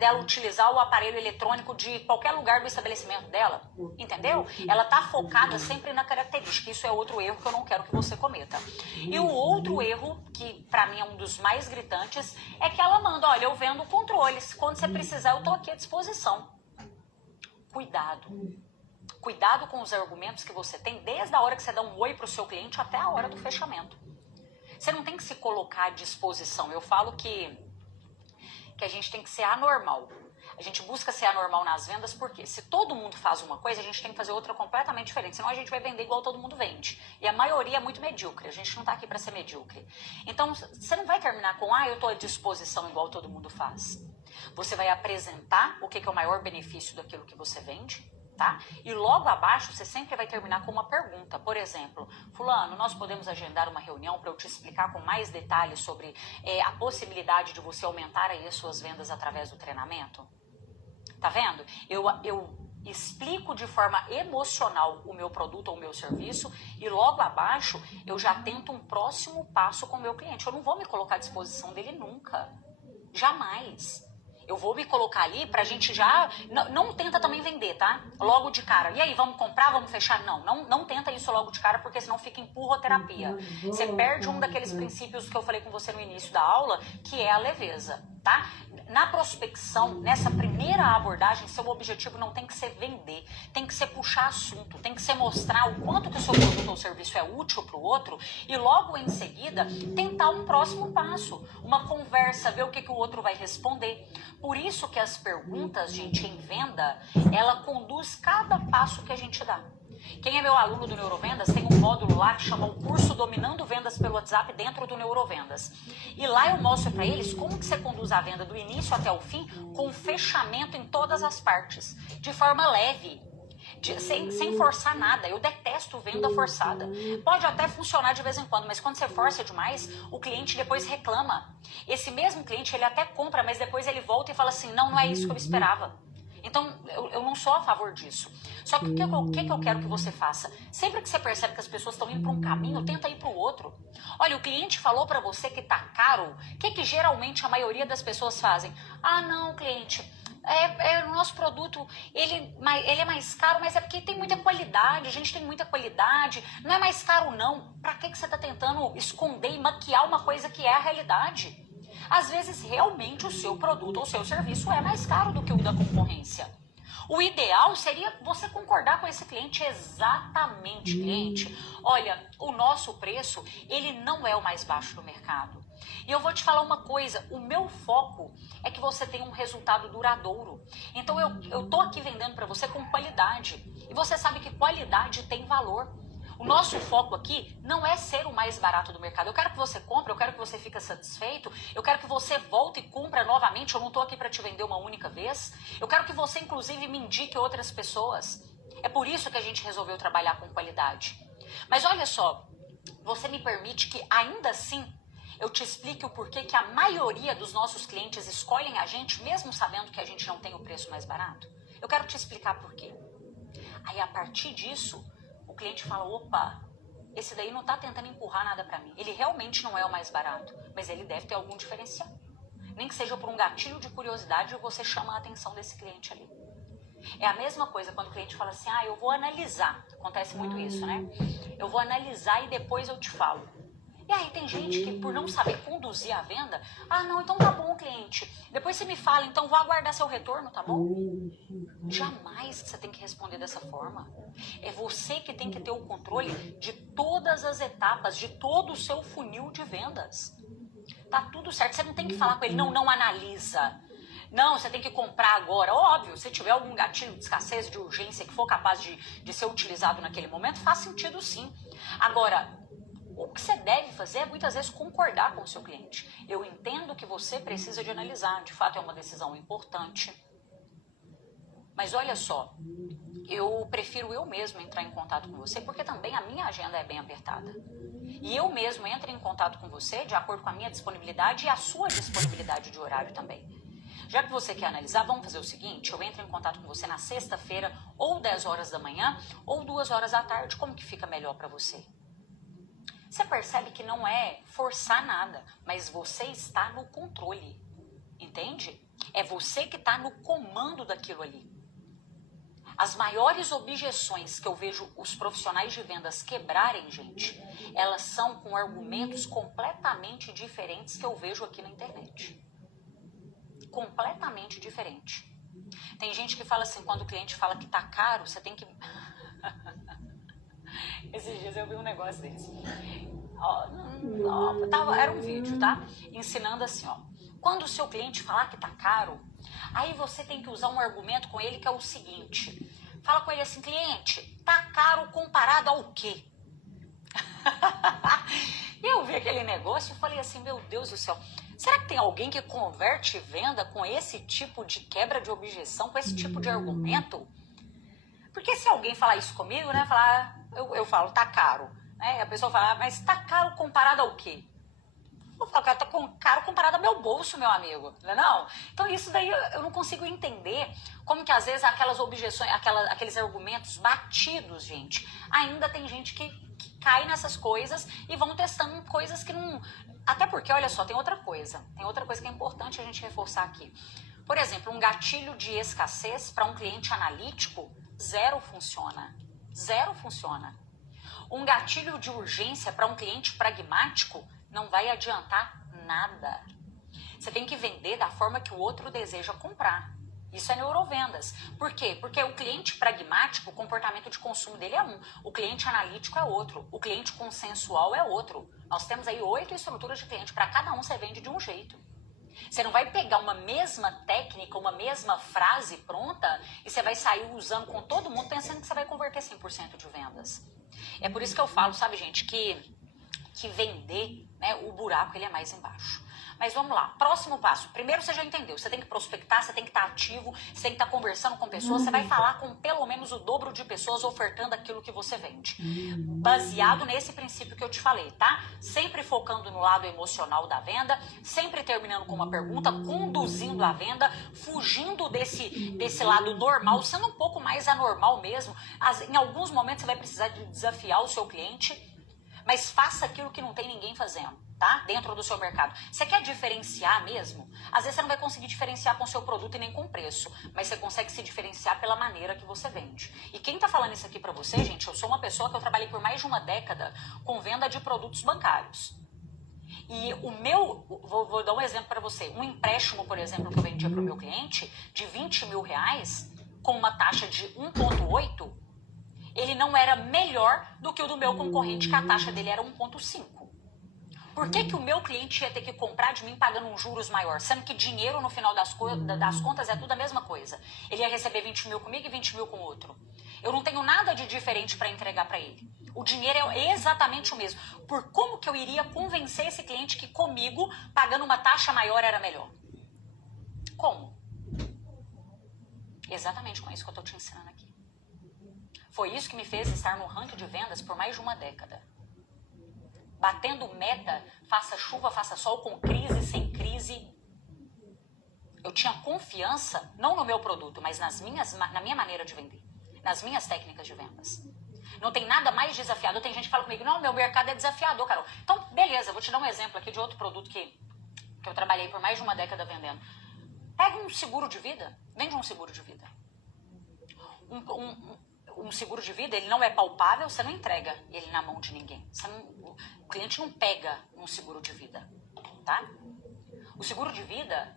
dela utilizar o aparelho eletrônico de qualquer lugar do estabelecimento dela, entendeu? Ela tá focada sempre na característica. Isso é outro erro que eu não quero que você cometa. E o outro erro, que pra mim é um dos mais gritantes, é que ela manda, olha, eu vendo controles, quando você precisar eu tô aqui à disposição. Cuidado. Cuidado com os argumentos que você tem, desde a hora que você dá um oi pro seu cliente até a hora do fechamento. Você não tem que se colocar à disposição. Eu falo que a gente tem que ser anormal. A gente busca ser anormal nas vendas porque se todo mundo faz uma coisa, a gente tem que fazer outra completamente diferente. Senão a gente vai vender igual todo mundo vende. E a maioria é muito medíocre. A gente não está aqui para ser medíocre. Então, você não vai terminar com, eu estou à disposição igual todo mundo faz. Você vai apresentar o que é o maior benefício daquilo que você vende. Tá? E logo abaixo você sempre vai terminar com uma pergunta. Por exemplo, fulano, nós podemos agendar uma reunião para eu te explicar com mais detalhes sobre a possibilidade de você aumentar aí as suas vendas através do treinamento? Tá vendo? Eu explico de forma emocional o meu produto ou o meu serviço e logo abaixo eu já tento um próximo passo com o meu cliente. Eu não vou me colocar à disposição dele nunca. Jamais. Eu vou me colocar ali pra gente já... Não tenta também vender, tá? Logo de cara. E aí, vamos comprar, vamos fechar? Não tenta isso logo de cara, porque senão fica empurroterapia. Você perde um daqueles princípios que eu falei com você no início da aula, que é a leveza, tá? Na prospecção, nessa primeira abordagem, seu objetivo não tem que ser vender, tem que ser puxar assunto, tem que ser mostrar o quanto que o seu produto ou serviço é útil para o outro e logo em seguida tentar um próximo passo, uma conversa, ver o que o outro vai responder. Por isso que as perguntas, gente, em venda, ela conduz cada passo que a gente dá. Quem é meu aluno do Neurovendas tem um módulo lá que chama o curso Dominando Vendas pelo WhatsApp dentro do Neurovendas. E lá eu mostro para eles como que você conduz a venda do início até o fim com fechamento em todas as partes, de forma leve, sem forçar nada. Eu detesto venda forçada. Pode até funcionar de vez em quando, mas quando você força demais, o cliente depois reclama. Esse mesmo cliente, ele até compra, mas depois ele volta e fala assim, não é isso que eu esperava. Então, eu não sou a favor disso. Só que o que eu quero que você faça? Sempre que você percebe que as pessoas estão indo para um caminho, tenta ir para o outro. Olha, o cliente falou para você que tá caro, o que geralmente a maioria das pessoas fazem? Ah, não, cliente, o nosso produto, ele é mais caro, mas é porque tem muita qualidade, a gente tem muita qualidade, não é mais caro não. Para que você está tentando esconder e maquiar uma coisa que é a realidade? Às vezes, realmente, o seu produto ou o seu serviço é mais caro do que o da concorrência. O ideal seria você concordar com esse cliente exatamente, cliente. Olha, o nosso preço, ele não é o mais baixo do mercado. E eu vou te falar uma coisa, o meu foco é que você tenha um resultado duradouro. Então, eu tô aqui vendendo para você com qualidade. E você sabe que qualidade tem valor. O nosso foco aqui não é ser o mais barato do mercado. Eu quero que você compre, eu quero que você fique satisfeito, eu quero que você volte e compre novamente. Eu não estou aqui para te vender uma única vez. Eu quero que você, inclusive, me indique outras pessoas. É por isso que a gente resolveu trabalhar com qualidade. Mas olha só, você me permite que ainda assim eu te explique o porquê que a maioria dos nossos clientes escolhem a gente, mesmo sabendo que a gente não tem o preço mais barato? Eu quero te explicar por quê. Aí, a partir disso, o cliente fala, opa, esse daí não está tentando empurrar nada para mim. Ele realmente não é o mais barato, mas ele deve ter algum diferencial. Nem que seja por um gatilho de curiosidade, você chama a atenção desse cliente ali. É a mesma coisa quando o cliente fala assim, eu vou analisar. Acontece muito isso, né? Eu vou analisar e depois eu te falo. E aí tem gente que, por não saber conduzir a venda, não, então tá bom, cliente. Depois você me fala, então vou aguardar seu retorno, tá bom? Jamais você tem que responder dessa forma. É você que tem que ter o controle de todas as etapas, de todo o seu funil de vendas. Tá tudo certo, você não tem que falar com ele, não analisa. Não, você tem que comprar agora. Óbvio, se tiver algum gatilho de escassez, de urgência, que for capaz de ser utilizado naquele momento, faz sentido sim. Agora, o que você deve fazer é muitas vezes concordar com o seu cliente. Eu entendo que você precisa de analisar, de fato é uma decisão importante. Mas olha só, eu prefiro eu mesmo entrar em contato com você, porque também a minha agenda é bem apertada. E eu mesmo entro em contato com você de acordo com a minha disponibilidade e a sua disponibilidade de horário também. Já que você quer analisar, vamos fazer o seguinte, eu entro em contato com você na sexta-feira, ou 10 horas da manhã, ou 2 horas da tarde, como que fica melhor para você? Você percebe que não é forçar nada, mas você está no controle, entende? É você que está no comando daquilo ali. As maiores objeções que eu vejo os profissionais de vendas quebrarem, gente, elas são com argumentos completamente diferentes que eu vejo aqui na internet. Completamente diferente. Tem gente que fala assim, quando o cliente fala que tá caro, você tem que... Esses dias eu vi um negócio desse. Era um vídeo, tá? Ensinando assim, quando o seu cliente falar que tá caro, aí você tem que usar um argumento com ele que é o seguinte. Fala com ele assim, cliente, tá caro comparado ao quê? Eu vi aquele negócio e falei assim, meu Deus do céu, será que tem alguém que converte venda com esse tipo de quebra de objeção, com esse tipo de argumento? Porque se alguém falar isso comigo, né, eu falo, tá caro, né? A pessoa fala, mas tá caro comparado ao quê? Eu falo, tá caro comparado ao meu bolso, meu amigo, não? Então isso daí eu não consigo entender como que às vezes aquelas objeções, aqueles argumentos batidos, gente, ainda tem gente que cai nessas coisas e vão testando coisas que não... Até porque, olha só, tem outra coisa que é importante a gente reforçar aqui. Por exemplo, um gatilho de escassez para um cliente analítico, zero funciona. Zero funciona. Um gatilho de urgência para um cliente pragmático não vai adiantar nada. Você tem que vender da forma que o outro deseja comprar. Isso é neurovendas. Por quê? Porque o cliente pragmático, o comportamento de consumo dele é um. O cliente analítico é outro. O cliente consensual é outro. Nós temos aí 8 estruturas de cliente. Para cada um você vende de um jeito. Você não vai pegar uma mesma técnica, uma mesma frase pronta e você vai sair usando com todo mundo pensando que você vai converter 100% de vendas. É por isso que eu falo, sabe, gente, que vender, né, o buraco ele é mais embaixo. Mas vamos lá, próximo passo. Primeiro você já entendeu, você tem que prospectar, você tem que estar ativo, você tem que estar conversando com pessoas, você vai falar com pelo menos o dobro de pessoas ofertando aquilo que você vende. Baseado nesse princípio que eu te falei, tá? Sempre focando no lado emocional da venda, sempre terminando com uma pergunta, conduzindo a venda, fugindo desse lado normal, sendo um pouco mais anormal mesmo. Em alguns momentos você vai precisar de desafiar o seu cliente, mas faça aquilo que não tem ninguém fazendo, tá? Dentro do seu mercado. Você quer diferenciar mesmo? Às vezes você não vai conseguir diferenciar com o seu produto e nem com o preço, mas você consegue se diferenciar pela maneira que você vende. E quem tá falando isso aqui pra você, gente, eu sou uma pessoa que eu trabalhei por mais de uma década com venda de produtos bancários. E vou dar um exemplo para você, um empréstimo, por exemplo, que eu vendia para o meu cliente, de 20 mil reais, com uma taxa de 1,8, ele não era melhor do que o do meu concorrente, que a taxa dele era 1,5. Por que o meu cliente ia ter que comprar de mim pagando um juros maior, sendo que dinheiro no final das contas é tudo a mesma coisa? Ele ia receber 20 mil comigo e 20 mil com o outro. Eu não tenho nada de diferente para entregar para ele. O dinheiro é exatamente o mesmo. Por como que eu iria convencer esse cliente que comigo, pagando uma taxa maior, era melhor? Como? Exatamente com isso que eu estou te ensinando aqui. Foi isso que me fez estar no ranking de vendas por mais de uma década. Batendo meta, faça chuva, faça sol, com crise, sem crise. Eu tinha confiança, não no meu produto, mas na minha maneira de vender. Nas minhas técnicas de vendas. Não tem nada mais desafiador. Tem gente que fala comigo, não, meu mercado é desafiador, Carol. Então, beleza, vou te dar um exemplo aqui de outro produto que eu trabalhei por mais de uma década vendendo. Pega um seguro de vida, vende um seguro de vida. Um seguro de vida, ele não é palpável, você não entrega ele na mão de ninguém. O cliente não pega um seguro de vida, tá? O seguro de vida,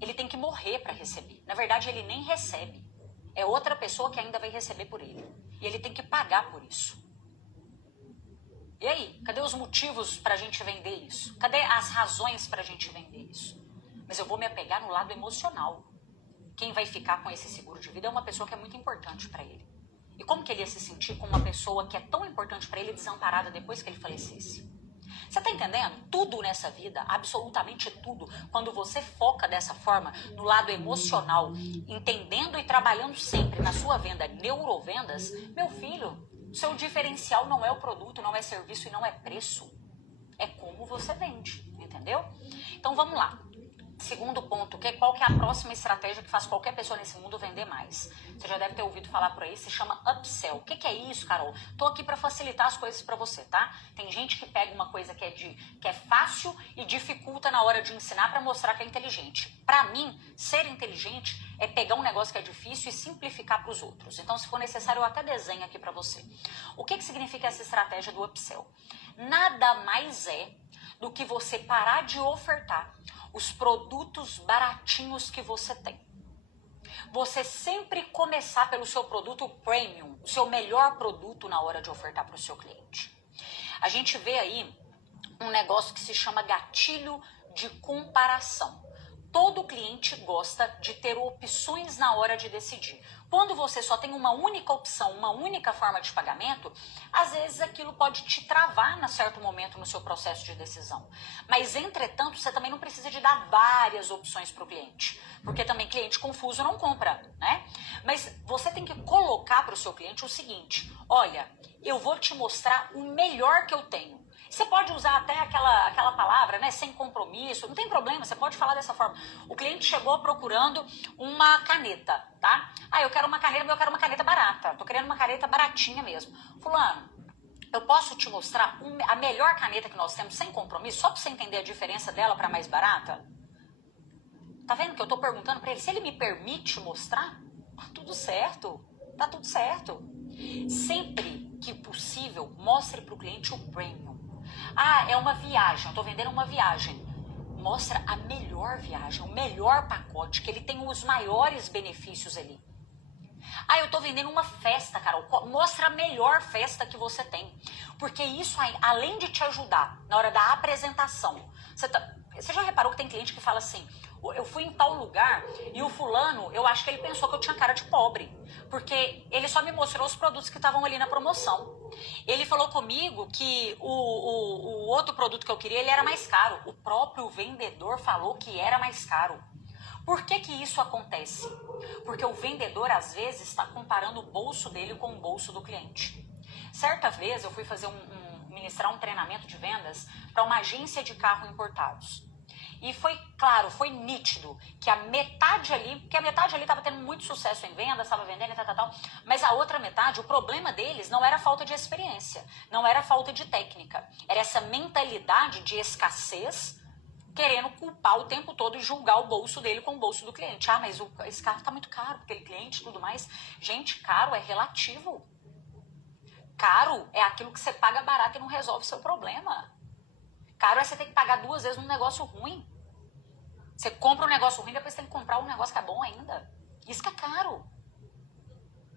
ele tem que morrer para receber. Na verdade, ele nem recebe. É outra pessoa que ainda vai receber por ele. E ele tem que pagar por isso. E aí, cadê os motivos para a gente vender isso? Cadê as razões para a gente vender isso? Mas eu vou me apegar no lado emocional. Quem vai ficar com esse seguro de vida é uma pessoa que é muito importante para ele. E como que ele ia se sentir com uma pessoa que é tão importante para ele desamparada depois que ele falecesse? Você tá entendendo? Tudo nessa vida, absolutamente tudo, quando você foca dessa forma no lado emocional, entendendo e trabalhando sempre na sua venda, neurovendas, meu filho, seu diferencial não é o produto, não é serviço e não é preço. É como você vende, entendeu? Então vamos lá. Segundo ponto, qual que é a próxima estratégia que faz qualquer pessoa nesse mundo vender mais? Você já deve ter ouvido falar por aí, se chama upsell. O que é isso, Carol? Tô aqui para facilitar as coisas para você, tá? Tem gente que pega uma coisa que é fácil e dificulta na hora de ensinar para mostrar que é inteligente. Para mim, ser inteligente é pegar um negócio que é difícil e simplificar para os outros. Então, se for necessário, eu até desenho aqui para você. O que significa essa estratégia do upsell? Nada mais é do que você parar de ofertar os produtos baratinhos que você tem. Você sempre começar pelo seu produto premium, o seu melhor produto na hora de ofertar para o seu cliente. A gente vê aí um negócio que se chama gatilho de comparação. Todo cliente gosta de ter opções na hora de decidir. Quando você só tem uma única opção, uma única forma de pagamento, às vezes aquilo pode te travar em certo momento no seu processo de decisão. Mas, entretanto, você também não precisa de dar várias opções para o cliente, porque também cliente confuso não compra, né? Mas você tem que colocar para o seu cliente o seguinte: olha, eu vou te mostrar o melhor que eu tenho. Você pode usar até aquela palavra, né, sem compromisso, não tem problema, você pode falar dessa forma. O cliente chegou procurando uma caneta, tá? Ah, eu quero uma caneta, mas eu quero uma caneta barata. Tô querendo uma caneta baratinha mesmo. Fulano, eu posso te mostrar a melhor caneta que nós temos sem compromisso, só pra você entender a diferença dela para mais barata? Tá vendo que eu tô perguntando para ele, se ele me permite mostrar, tá tudo certo, tá tudo certo. Sempre que possível, mostre pro cliente o premium. Ah, é uma viagem, eu tô vendendo uma viagem. Mostra a melhor viagem, o melhor pacote, que ele tem os maiores benefícios ali. Ah, eu tô vendendo uma festa, Carol. Mostra a melhor festa que você tem. Porque isso aí, além de te ajudar na hora da apresentação, você já reparou que tem cliente que fala assim: eu fui em tal lugar e o fulano, eu acho que ele pensou que eu tinha cara de pobre, porque ele só me mostrou os produtos que estavam ali na promoção. Ele falou comigo que o outro produto que eu queria, ele era mais caro. O próprio vendedor falou que era mais caro. Por que que isso acontece? Porque o vendedor, às vezes, está comparando o bolso dele com o bolso do cliente. Certa vez, eu fui fazer ministrar um treinamento de vendas para uma agência de carro importados. E foi claro, foi nítido que a metade ali, porque a metade ali estava tendo muito sucesso em vendas, estava vendendo e tal, mas a outra metade, o problema deles não era falta de experiência, não era falta de técnica, era essa mentalidade de escassez, querendo culpar o tempo todo e julgar o bolso dele com o bolso do cliente. Ah, mas esse carro está muito caro, aquele cliente e tudo mais. Gente, caro é relativo. Caro é aquilo que você paga barato e não resolve o seu problema. Caro é você ter que pagar 2 vezes num negócio ruim. Você compra um negócio ruim, depois você tem que comprar um negócio que é bom ainda. Isso que é caro.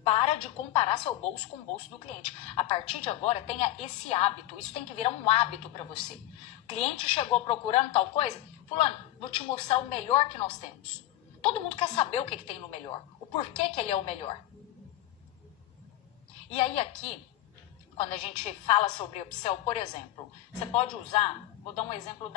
Para de comparar seu bolso com o bolso do cliente. A partir de agora, tenha esse hábito. Isso tem que virar um hábito para você. O cliente chegou procurando tal coisa. Fulano, vou te mostrar o melhor que nós temos. Todo mundo quer saber o que tem no melhor. O porquê que ele é o melhor. E aí aqui, quando a gente fala sobre upsell, por exemplo, você pode usar, vou dar um exemplo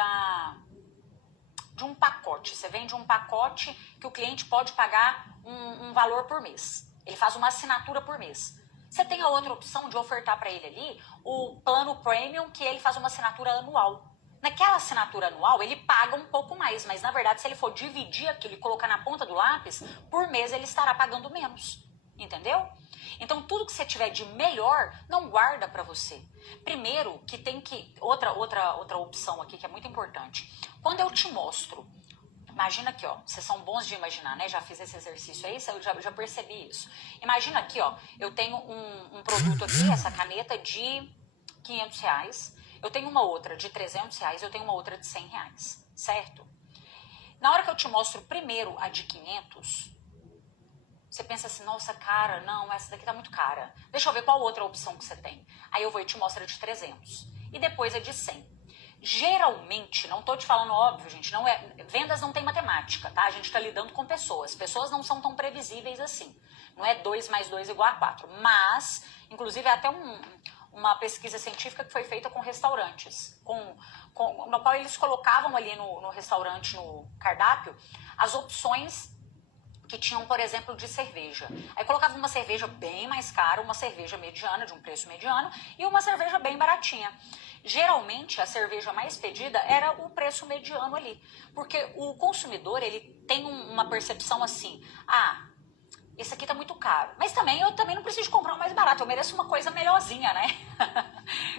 de um pacote. Você vende um pacote que o cliente pode pagar um valor por mês. Ele faz uma assinatura por mês. Você tem a outra opção de ofertar para ele ali o plano premium, que ele faz uma assinatura anual. Naquela assinatura anual, ele paga um pouco mais, mas na verdade, se ele for dividir aquilo e colocar na ponta do lápis, por mês ele estará pagando menos. Entendeu? Então, tudo que você tiver de melhor, não guarda para você. Primeiro, que tem que... Outra opção aqui que é muito importante. Quando eu te mostro, imagina aqui, ó, vocês são bons de imaginar, né? Já fiz esse exercício aí, eu já percebi isso. Imagina aqui, ó, eu tenho um produto aqui, essa caneta de R$500, eu tenho uma outra de R$300, eu tenho uma outra de R$100, certo? Na hora que eu te mostro primeiro a de 500... Você pensa assim, nossa, cara, não, essa daqui tá muito cara. Deixa eu ver qual outra opção que você tem. Aí eu vou e te mostro a de 300. E depois a de 100. Geralmente, não tô te falando óbvio, gente, não é, vendas não tem matemática, tá? A gente tá lidando com pessoas. Pessoas não são tão previsíveis assim. Não é 2 mais 2 igual a 4. Mas, inclusive, é até uma pesquisa científica que foi feita com restaurantes, no qual eles colocavam ali no restaurante, no cardápio, as opções que tinham, por exemplo, de cerveja. Aí colocava uma cerveja bem mais cara, uma cerveja mediana, de um preço mediano, e uma cerveja bem baratinha. Geralmente, a cerveja mais pedida era o preço mediano ali. Porque o consumidor, ele tem uma percepção assim, esse aqui tá muito caro. Mas eu também não preciso comprar o mais barato, eu mereço uma coisa melhorzinha, né?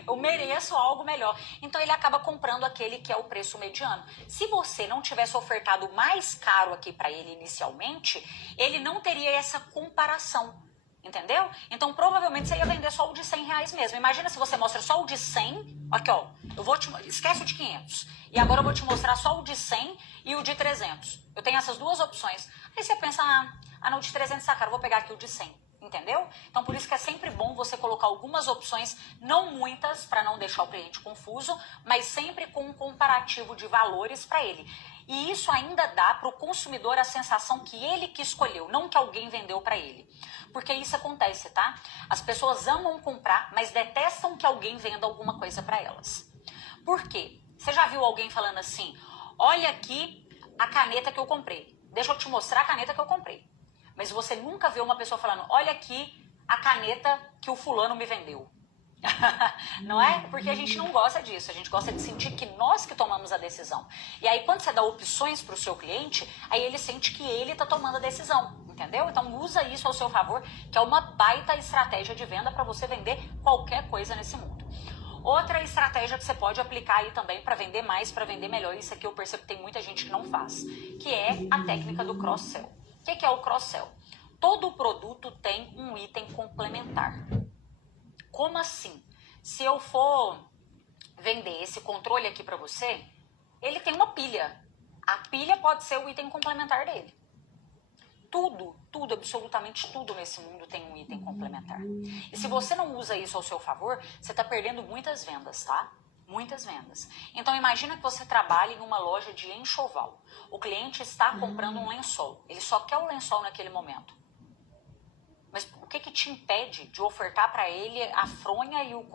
Eu mereço algo melhor. Então ele acaba comprando aquele que é o preço mediano. Se você não tivesse ofertado mais caro aqui para ele inicialmente, ele não teria essa comparação. Entendeu? Então provavelmente você ia vender só o de R$100 mesmo. Imagina se você mostra só o de 100, aqui ó, esquece o de 500. E agora eu vou te mostrar só o de 100 e o de 300. Eu tenho essas duas opções. Aí você pensa, não, o de 300 tá caro, vou pegar aqui o de 100. Entendeu? Então por isso que é sempre bom você colocar algumas opções, não muitas, para não deixar o cliente confuso, mas sempre com um comparativo de valores para ele. E isso ainda dá para o consumidor a sensação que ele que escolheu, não que alguém vendeu para ele. Porque isso acontece, tá? As pessoas amam comprar, mas detestam que alguém venda alguma coisa para elas. Por quê? Você já viu alguém falando assim, olha aqui a caneta que eu comprei. Deixa eu te mostrar a caneta que eu comprei. Mas você nunca viu uma pessoa falando, olha aqui a caneta que o fulano me vendeu. Não é? Porque a gente não gosta disso, a gente gosta de sentir que nós que tomamos a decisão. E aí quando você dá opções para o seu cliente, aí ele sente que ele está tomando a decisão, entendeu? Então usa isso ao seu favor, que é uma baita estratégia de venda para você vender qualquer coisa nesse mundo. Outra estratégia que você pode aplicar aí também para vender mais, para vender melhor, isso aqui eu percebo que tem muita gente que não faz, que é a técnica do cross-sell. O que é o cross-sell? Todo produto tem um item complementar. Como assim? Se eu for vender esse controle aqui para você, ele tem uma pilha. A pilha pode ser o item complementar dele. Tudo, absolutamente tudo nesse mundo tem um item complementar. E se você não usa isso ao seu favor, você está perdendo muitas vendas, tá? Muitas vendas. Então imagina que você trabalha em uma loja de enxoval. O cliente está comprando um lençol. Ele só quer o lençol naquele momento. Mas o que te impede de ofertar para ele a fronha e um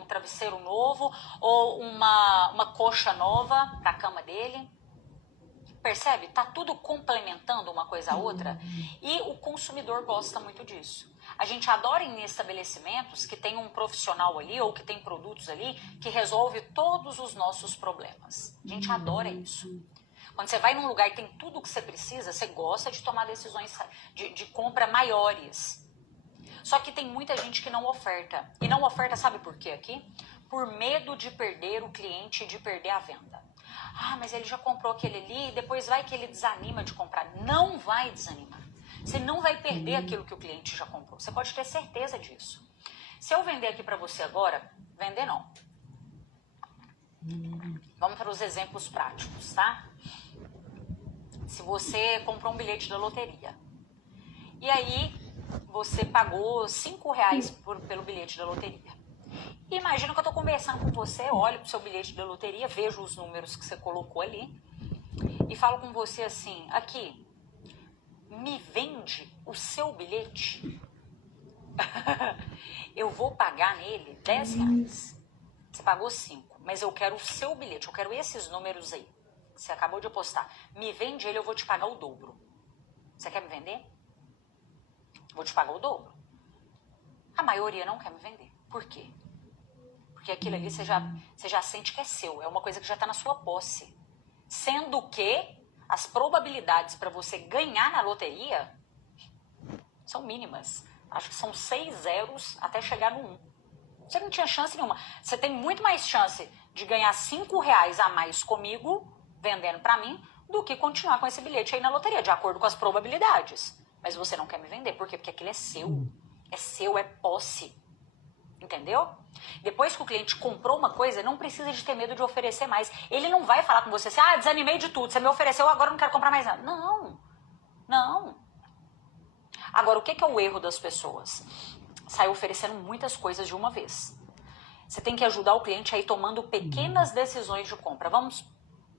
um travesseiro novo ou uma coxa nova para a cama dele? Percebe? Tá tudo complementando uma coisa a outra e o consumidor gosta muito disso. A gente adora em estabelecimentos que tem um profissional ali ou que tem produtos ali que resolve todos os nossos problemas. A gente adora isso. Quando você vai num lugar e tem tudo o que você precisa, você gosta de tomar decisões de compra maiores. Só que tem muita gente que não oferta. E não oferta, sabe por quê aqui? Por medo de perder o cliente e de perder a venda. Ah, mas ele já comprou aquele ali, depois vai que ele desanima de comprar. Não vai desanimar. Você não vai perder aquilo que o cliente já comprou. Você pode ter certeza disso. Se eu vender aqui para você agora, vender não. Vamos para os exemplos práticos, tá? Se você comprou um bilhete da loteria e aí você pagou R$5 pelo bilhete da loteria. Imagina que eu estou conversando com você, olho para o seu bilhete da loteria, vejo os números que você colocou ali e falo com você assim, aqui, me vende o seu bilhete? Eu vou pagar nele R$10. Você pagou 5, mas eu quero o seu bilhete, eu quero esses números aí. Você acabou de apostar. Me vende ele, eu vou te pagar o dobro. Você quer me vender? Vou te pagar o dobro. A maioria não quer me vender. Por quê? Porque aquilo ali você já sente que é seu. É uma coisa que já está na sua posse. Sendo que as probabilidades para você ganhar na loteria são mínimas. Acho que são 6 zeros até chegar no 1. Você não tinha chance nenhuma. Você tem muito mais chance de ganhar R$5 a mais comigo, vendendo para mim, do que continuar com esse bilhete aí na loteria, de acordo com as probabilidades. Mas você não quer me vender. Por quê? Porque aquilo é seu. É seu, é posse. Entendeu? Depois que o cliente comprou uma coisa, não precisa de ter medo de oferecer mais. Ele não vai falar com você assim, ah, desanimei de tudo, você me ofereceu, agora eu não quero comprar mais nada. Não, não. Agora, o que é o erro das pessoas? Sai oferecendo muitas coisas de uma vez. Você tem que ajudar o cliente a ir tomando pequenas decisões de compra. Vamos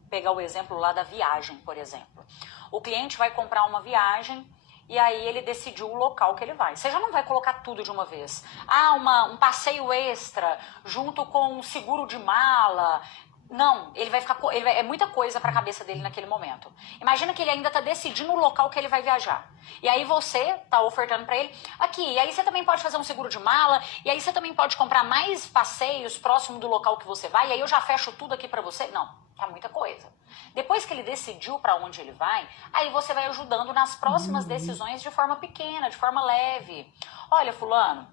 pegar o exemplo lá da viagem, por exemplo. O cliente vai comprar uma viagem e aí ele decidiu o local que ele vai. Você já não vai colocar tudo de uma vez. Ah, um passeio extra, junto com um seguro de mala. Não, é muita coisa para a cabeça dele naquele momento. Imagina que ele ainda está decidindo o local que ele vai viajar. E aí você está ofertando para ele, aqui, e aí você também pode fazer um seguro de mala, e aí você também pode comprar mais passeios próximo do local que você vai, e aí eu já fecho tudo aqui para você. Não, tá muita coisa. Depois que ele decidiu para onde ele vai, aí você vai ajudando nas próximas decisões de forma pequena, de forma leve. Olha, fulano,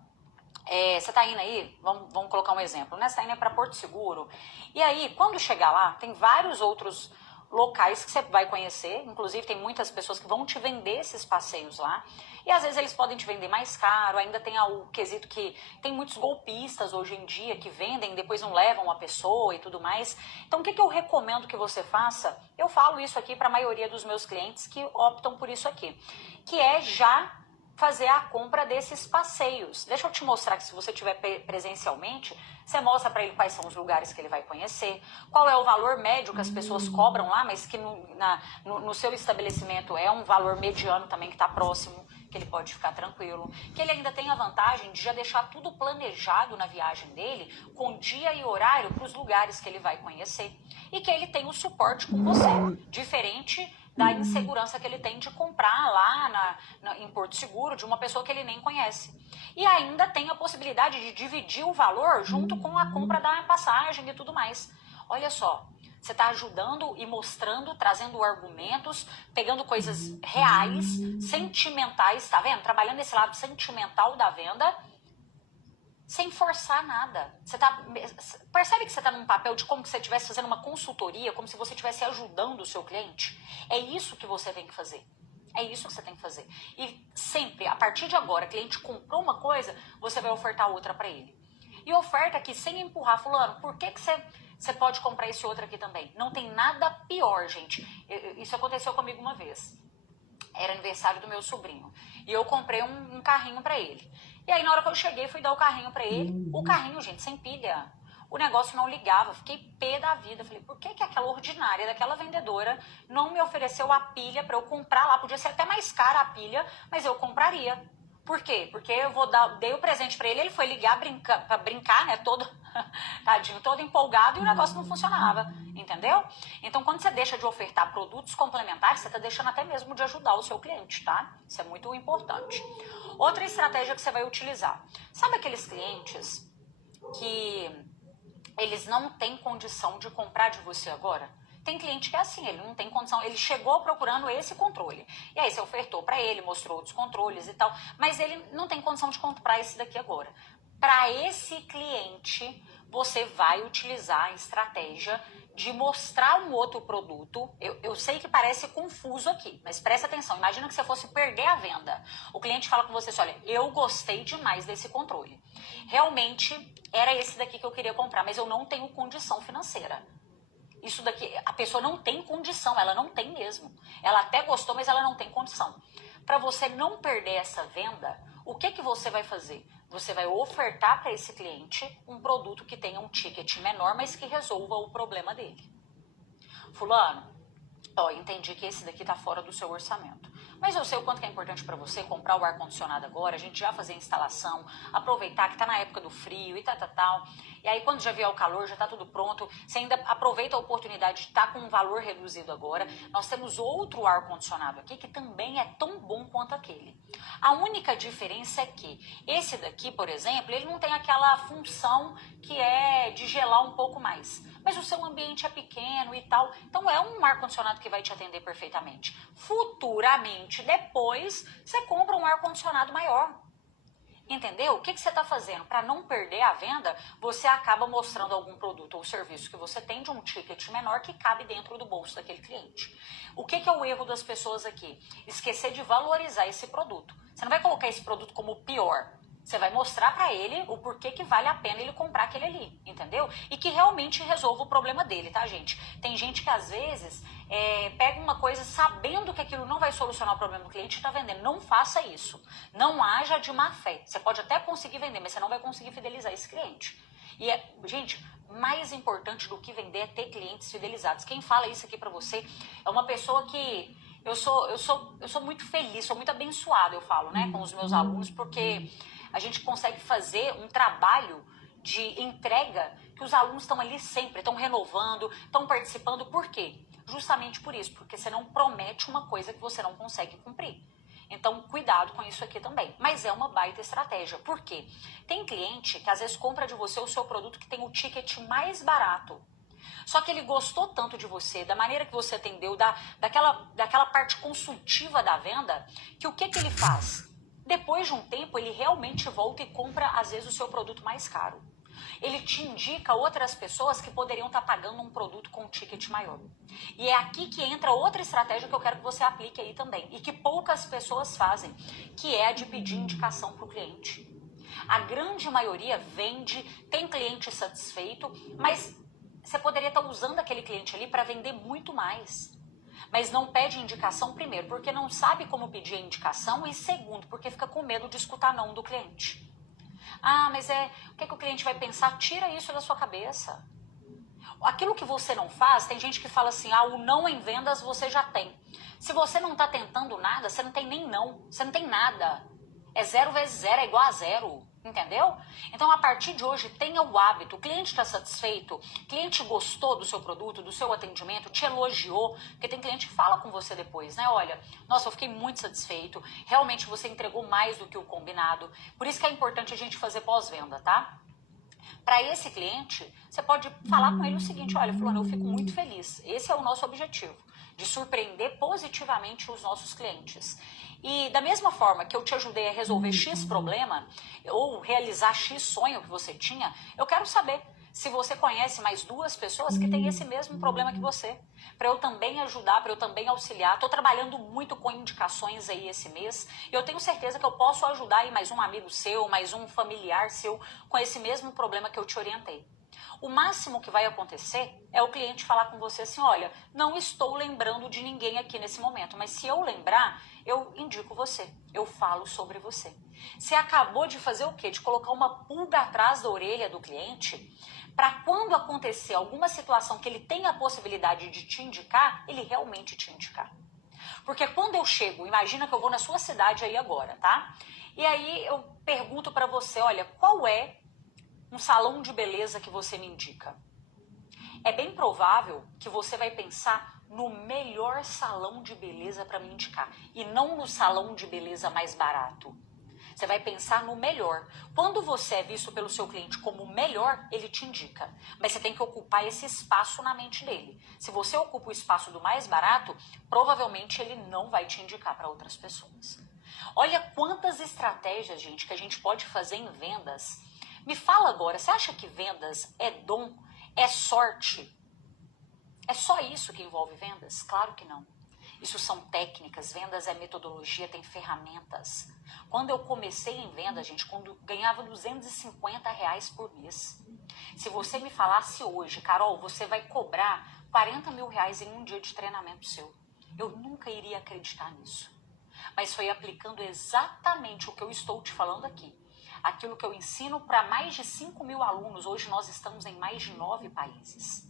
você tá indo aí, vamos colocar um exemplo, né? Você tá indo para Porto Seguro. E aí, quando chegar lá, tem vários outros locais que você vai conhecer. Inclusive, tem muitas pessoas que vão te vender esses passeios lá. E às vezes eles podem te vender mais caro. Ainda tem o quesito que tem muitos golpistas hoje em dia que vendem, depois não levam a pessoa e tudo mais. Então, o que eu recomendo que você faça? Eu falo isso aqui para a maioria dos meus clientes que optam por isso aqui. Que é já fazer a compra desses passeios. Deixa eu te mostrar que se você estiver presencialmente, você mostra para ele quais são os lugares que ele vai conhecer, qual é o valor médio que as pessoas cobram lá, mas que no seu estabelecimento é um valor mediano também que está próximo, que ele pode ficar tranquilo, que ele ainda tem a vantagem de já deixar tudo planejado na viagem dele, com dia e horário para os lugares que ele vai conhecer, e que ele tem o suporte com você, diferente da insegurança que ele tem de comprar lá em Porto Seguro de uma pessoa que ele nem conhece. E ainda tem a possibilidade de dividir o valor junto com a compra da passagem e tudo mais. Olha só, você está ajudando e mostrando, trazendo argumentos, pegando coisas reais, sentimentais, tá vendo? Trabalhando esse lado sentimental da venda, sem forçar nada. Percebe que você está num papel de como se você estivesse fazendo uma consultoria, como se você estivesse ajudando o seu cliente? É isso que você tem que fazer. É isso que você tem que fazer. E sempre, a partir de agora, o cliente comprou uma coisa, você vai ofertar outra para ele. E oferta aqui sem empurrar, fulano, por que você pode comprar esse outro aqui também? Não tem nada pior, gente. Isso aconteceu comigo uma vez. Era aniversário do meu sobrinho. E eu comprei um carrinho pra ele. E aí, na hora que eu cheguei, fui dar o carrinho pra ele. O carrinho, gente, sem pilha. O negócio não ligava. Fiquei pé da vida. Falei, por que aquela ordinária daquela vendedora não me ofereceu a pilha pra eu comprar lá? Podia ser até mais cara a pilha, mas eu compraria. Por quê? Porque dei o presente pra ele, ele foi ligar pra brincar, né? Todo, tadinho, todo empolgado, e o negócio não funcionava, entendeu? Então, quando você deixa de ofertar produtos complementares, você tá deixando até mesmo de ajudar o seu cliente, tá? Isso é muito importante. Outra estratégia que você vai utilizar. Sabe aqueles clientes que eles não têm condição de comprar de você agora? Tem cliente que é assim, ele não tem condição, ele chegou procurando esse controle. E aí você ofertou para ele, mostrou outros controles e tal, mas ele não tem condição de comprar esse daqui agora. Para esse cliente, você vai utilizar a estratégia de mostrar um outro produto. Eu sei que parece confuso aqui, mas presta atenção. Imagina que você fosse perder a venda. O cliente fala com você assim, olha, eu gostei demais desse controle. Realmente era esse daqui que eu queria comprar, mas eu não tenho condição financeira. Isso daqui, a pessoa não tem condição, ela não tem mesmo. Ela até gostou, mas ela não tem condição. Para você não perder essa venda, o que você vai fazer? Você vai ofertar para esse cliente um produto que tenha um ticket menor, mas que resolva o problema dele. Fulano, ó, entendi que esse daqui tá fora do seu orçamento. Mas eu sei o quanto que é importante para você comprar o ar-condicionado agora, a gente já fazer a instalação, aproveitar que tá na época do frio e tal. E aí quando já vier o calor, já tá tudo pronto, você ainda aproveita a oportunidade de estar com um valor reduzido agora. Nós temos outro ar-condicionado aqui que também é tão bom quanto aquele. A única diferença é que esse daqui, por exemplo, ele não tem aquela função que é de gelar um pouco mais. Mas o seu ambiente é pequeno e tal, então é um ar-condicionado que vai te atender perfeitamente. Futuramente, depois, você compra um ar-condicionado maior. Entendeu? O que você está fazendo? Para não perder a venda, você acaba mostrando algum produto ou serviço que você tem de um ticket menor que cabe dentro do bolso daquele cliente. O que é o erro das pessoas aqui? Esquecer de valorizar esse produto. Você não vai colocar esse produto como o pior. Você vai mostrar para ele o porquê que vale a pena ele comprar aquele ali, entendeu? E que realmente resolva o problema dele, tá, gente? Tem gente que às vezes pega uma coisa sabendo que aquilo não vai solucionar o problema do cliente e está vendendo. Não faça isso. Não haja de má fé. Você pode até conseguir vender, mas você não vai conseguir fidelizar esse cliente. E gente, mais importante do que vender é ter clientes fidelizados. Quem fala isso aqui para você é uma pessoa que eu sou muito feliz, sou muito abençoada, eu falo, né, com os meus alunos, porque a gente consegue fazer um trabalho de entrega que os alunos estão ali sempre, estão renovando, estão participando. Por quê? Justamente por isso, porque você não promete uma coisa que você não consegue cumprir. Então, cuidado com isso aqui também. Mas é uma baita estratégia. Por quê? Tem cliente que às vezes compra de você o seu produto que tem o ticket mais barato. Só que ele gostou tanto de você, da maneira que você atendeu, daquela parte consultiva da venda, que o que ele faz? Depois de um tempo, ele realmente volta e compra, às vezes, o seu produto mais caro. Ele te indica outras pessoas que poderiam estar pagando um produto com um ticket maior. E é aqui que entra outra estratégia que eu quero que você aplique aí também, e que poucas pessoas fazem, que é a de pedir indicação para o cliente. A grande maioria vende, tem cliente satisfeito, mas você poderia estar usando aquele cliente ali para vender muito mais. Mas não pede indicação, primeiro, porque não sabe como pedir a indicação, e segundo, porque fica com medo de escutar não do cliente. Ah, mas o que o cliente vai pensar? Tira isso da sua cabeça. Aquilo que você não faz, tem gente que fala assim, o não em vendas você já tem. Se você não está tentando nada, você não tem nem não, você não tem nada. É 0 vezes 0 é igual a 0. Entendeu? Então, a partir de hoje, tenha o hábito. O cliente está satisfeito, o cliente gostou do seu produto, do seu atendimento, te elogiou, porque tem cliente que fala com você depois, né? Olha, nossa, eu fiquei muito satisfeito, realmente você entregou mais do que o combinado. Por isso que é importante a gente fazer pós-venda, tá? Para esse cliente, você pode falar com ele o seguinte, olha, fulano, eu fico muito feliz. Esse é o nosso objetivo, de surpreender positivamente os nossos clientes. E da mesma forma que eu te ajudei a resolver X problema, ou realizar X sonho que você tinha, eu quero saber se você conhece mais 2 pessoas que têm esse mesmo problema que você. Para eu também ajudar, para eu também auxiliar. Estou trabalhando muito com indicações aí esse mês. E eu tenho certeza que eu posso ajudar aí mais um amigo seu, mais um familiar seu, com esse mesmo problema que eu te orientei. O máximo que vai acontecer é o cliente falar com você assim, olha, não estou lembrando de ninguém aqui nesse momento, mas se eu lembrar, eu indico você, eu falo sobre você. Você acabou de fazer o quê? De colocar uma pulga atrás da orelha do cliente, para quando acontecer alguma situação que ele tenha a possibilidade de te indicar, ele realmente te indicar. Porque quando eu chego, imagina que eu vou na sua cidade aí agora, tá? E aí eu pergunto para você, olha, qual é um salão de beleza que você me indica? É bem provável que você vai pensar no melhor salão de beleza para me indicar e não no salão de beleza mais barato. Você vai pensar no melhor. Quando você é visto pelo seu cliente como o melhor, ele te indica. Mas você tem que ocupar esse espaço na mente dele. Se você ocupa o espaço do mais barato, provavelmente ele não vai te indicar para outras pessoas. Olha quantas estratégias, gente, que a gente pode fazer em vendas. Me fala agora, você acha que vendas é dom, é sorte? É só isso que envolve vendas? Claro que não. Isso são técnicas, vendas é metodologia, tem ferramentas. Quando eu comecei em venda, gente, quando ganhava R$250 por mês. Se você me falasse hoje, Carol, você vai cobrar R$40 mil em um dia de treinamento seu, eu nunca iria acreditar nisso. Mas foi aplicando exatamente o que eu estou te falando aqui. Aquilo que eu ensino para mais de 5 mil alunos, hoje nós estamos em mais de 9 países.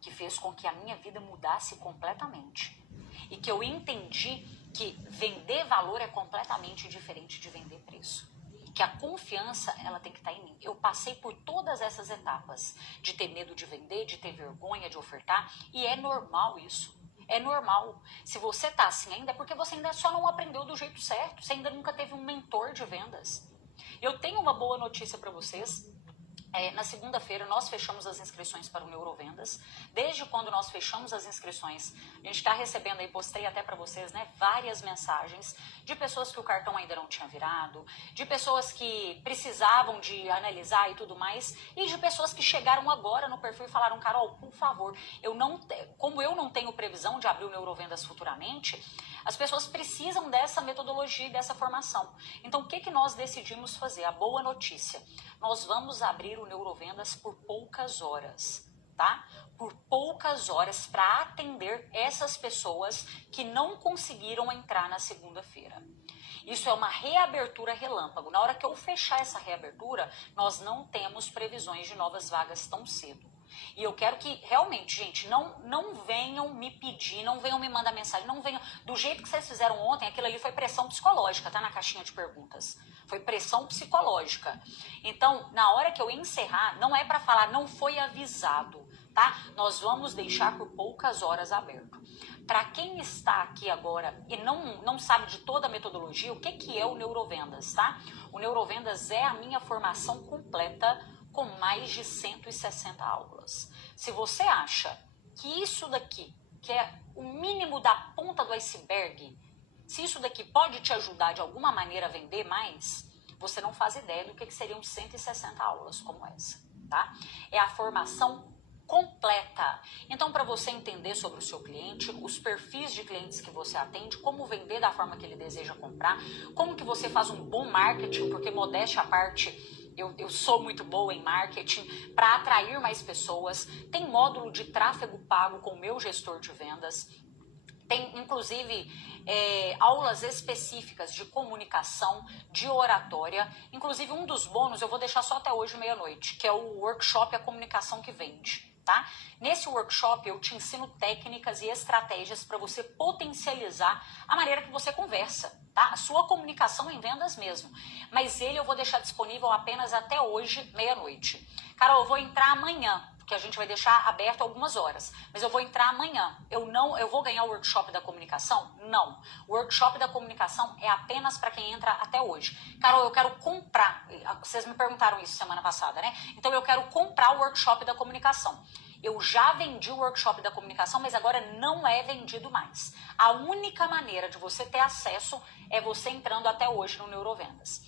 Que fez com que a minha vida mudasse completamente. E que eu entendi que vender valor é completamente diferente de vender preço. E que a confiança, ela tem que estar em mim. Eu passei por todas essas etapas de ter medo de vender, de ter vergonha de ofertar, e é normal isso. É normal. Se você tá assim ainda, é porque você ainda só não aprendeu do jeito certo. Você ainda nunca teve um mentor de vendas. Eu tenho uma boa notícia para vocês. Na segunda-feira nós fechamos as inscrições para o Neurovendas. Desde quando nós fechamos as inscrições, a gente está recebendo aí, postei até para vocês, né, várias mensagens de pessoas que o cartão ainda não tinha virado, de pessoas que precisavam de analisar e tudo mais, e de pessoas que chegaram agora no perfil e falaram, Carol, por favor, como eu não tenho previsão de abrir o Neurovendas futuramente, as pessoas precisam dessa metodologia e dessa formação. Então, o que nós decidimos fazer? A boa notícia, nós vamos abrir o Neurovendas por poucas horas, tá? Por poucas horas para atender essas pessoas que não conseguiram entrar na segunda-feira. Isso é uma reabertura relâmpago. Na hora que eu fechar essa reabertura, nós não temos previsões de novas vagas tão cedo. E eu quero que realmente, gente, não venham me pedir, não venham me mandar mensagem, não venham... Do jeito que vocês fizeram ontem, aquilo ali foi pressão psicológica, tá na caixinha de perguntas. Foi pressão psicológica. Então, na hora que eu encerrar, não é para falar, não foi avisado, tá? Nós vamos deixar por poucas horas aberto. Para quem está aqui agora e não sabe de toda a metodologia, o que é o Neurovendas, tá? O Neurovendas é a minha formação completa com mais de 160 aulas. Se você acha que isso daqui, que é o mínimo da ponta do iceberg, se isso daqui pode te ajudar de alguma maneira a vender mais, você não faz ideia do que seriam 160 aulas como essa, tá? É a formação completa. Então, para você entender sobre o seu cliente, os perfis de clientes que você atende, como vender da forma que ele deseja comprar, como que você faz um bom marketing, porque modéstia à parte, eu sou muito boa em marketing, para atrair mais pessoas. Tem módulo de tráfego pago com o meu gestor de vendas. Tem, inclusive, aulas específicas de comunicação, de oratória. Inclusive, um dos bônus eu vou deixar só até hoje, meia-noite, que é o workshop A Comunicação que Vende. Tá? Nesse workshop eu te ensino técnicas e estratégias para você potencializar a maneira que você conversa, tá? A sua comunicação em vendas mesmo. Mas ele eu vou deixar disponível apenas até hoje, meia-noite. Carol, eu vou entrar amanhã, porque a gente vai deixar aberto algumas horas, mas eu vou entrar amanhã. Eu vou ganhar o workshop da comunicação? Não. O workshop da comunicação é apenas para quem entra até hoje. Carol, eu quero comprar. Vocês me perguntaram isso semana passada, né? Então eu quero comprar o workshop da comunicação. Eu já vendi o workshop da comunicação, mas agora não é vendido mais. A única maneira de você ter acesso é você entrando até hoje no Neurovendas.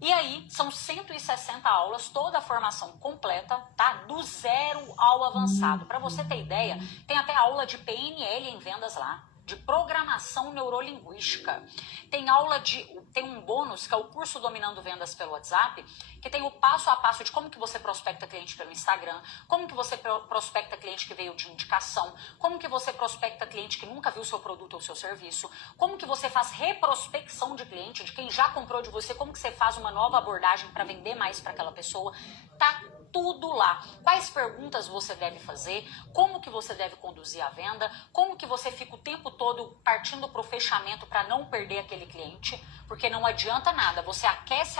E aí, são 160 aulas, toda a formação completa, tá? Do zero ao avançado. Para você ter ideia, tem até aula de PNL em vendas lá. de programação neurolinguística. Tem um bônus que é o curso Dominando Vendas pelo WhatsApp, que tem o passo a passo de como que você prospecta cliente pelo Instagram, como que você prospecta cliente que veio de indicação, como que você prospecta cliente que nunca viu seu produto ou seu serviço, como que você faz reprospecção de cliente, de quem já comprou de você, como que você faz uma nova abordagem para vender mais para aquela pessoa. Tá tudo lá. Quais perguntas você deve fazer, como que você deve conduzir a venda, como que você fica o tempo todo partindo para o fechamento para não perder aquele cliente, porque não adianta nada, você aquece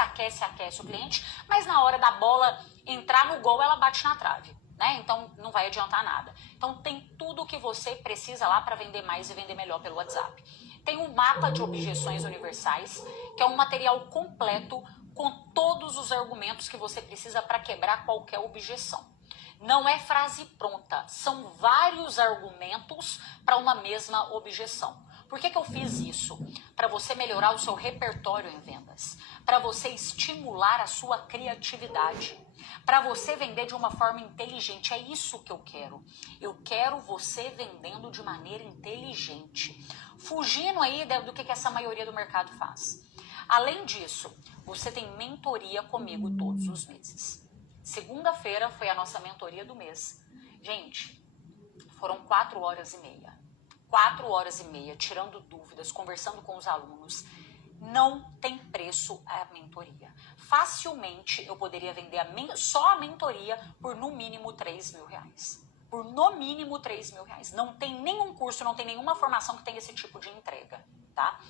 o cliente, mas na hora da bola entrar no gol, ela bate na trave, né? Então não vai adiantar nada. Então tem tudo o que você precisa lá para vender mais e vender melhor pelo WhatsApp. Tem um mapa de objeções universais, que é um material completo com todos os argumentos que você precisa para quebrar qualquer objeção. Não é frase pronta, são vários argumentos para uma mesma objeção. Por que eu fiz isso? Para você melhorar o seu repertório em vendas, para você estimular a sua criatividade, para você vender de uma forma inteligente. É isso que eu quero. Eu quero você vendendo de maneira inteligente, fugindo aí do que essa maioria do mercado faz. Além disso, você tem mentoria comigo todos os meses. Segunda-feira foi a nossa mentoria do mês. Gente, foram 4 horas e meia. 4 horas e meia, tirando dúvidas, conversando com os alunos. Não tem preço a mentoria. Facilmente eu poderia vender só a mentoria por no mínimo R$3.000. Por no mínimo R$3.000. Não tem nenhum curso, não tem nenhuma formação que tenha esse tipo de entrega, tá?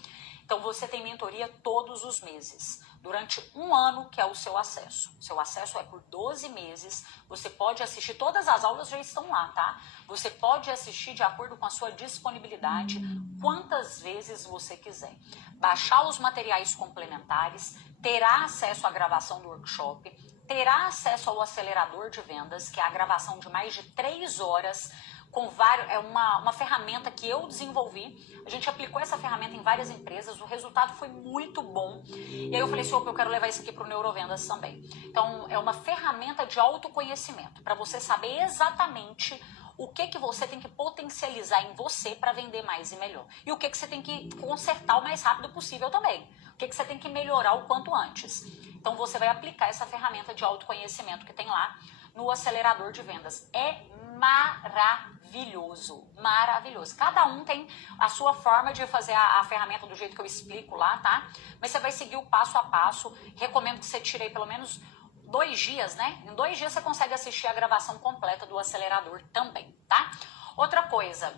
Então você tem mentoria todos os meses, durante 1 ano, que é o seu acesso. Seu acesso é por 12 meses, você pode assistir, todas as aulas já estão lá, tá? Você pode assistir de acordo com a sua disponibilidade, quantas vezes você quiser. Baixar os materiais complementares, terá acesso à gravação do workshop, terá acesso ao acelerador de vendas, que é a gravação de mais de 3 horas, com é uma ferramenta que eu desenvolvi. A gente aplicou essa ferramenta em várias empresas, o resultado foi muito bom. E aí eu falei assim, opa, eu quero levar isso aqui para o Neurovendas também. Então, é uma ferramenta de autoconhecimento, para você saber exatamente o que você tem que potencializar em você para vender mais e melhor. E o que você tem que consertar o mais rápido possível também. O que você tem que melhorar o quanto antes. Então, você vai aplicar essa ferramenta de autoconhecimento que tem lá no acelerador de vendas. É maravilhoso, maravilhoso. Cada um tem a sua forma de fazer a ferramenta do jeito que eu explico lá, tá? Mas você vai seguir o passo a passo. Recomendo que você tire aí pelo menos 2 dias, né? Em 2 dias você consegue assistir a gravação completa do acelerador também, tá? Outra coisa,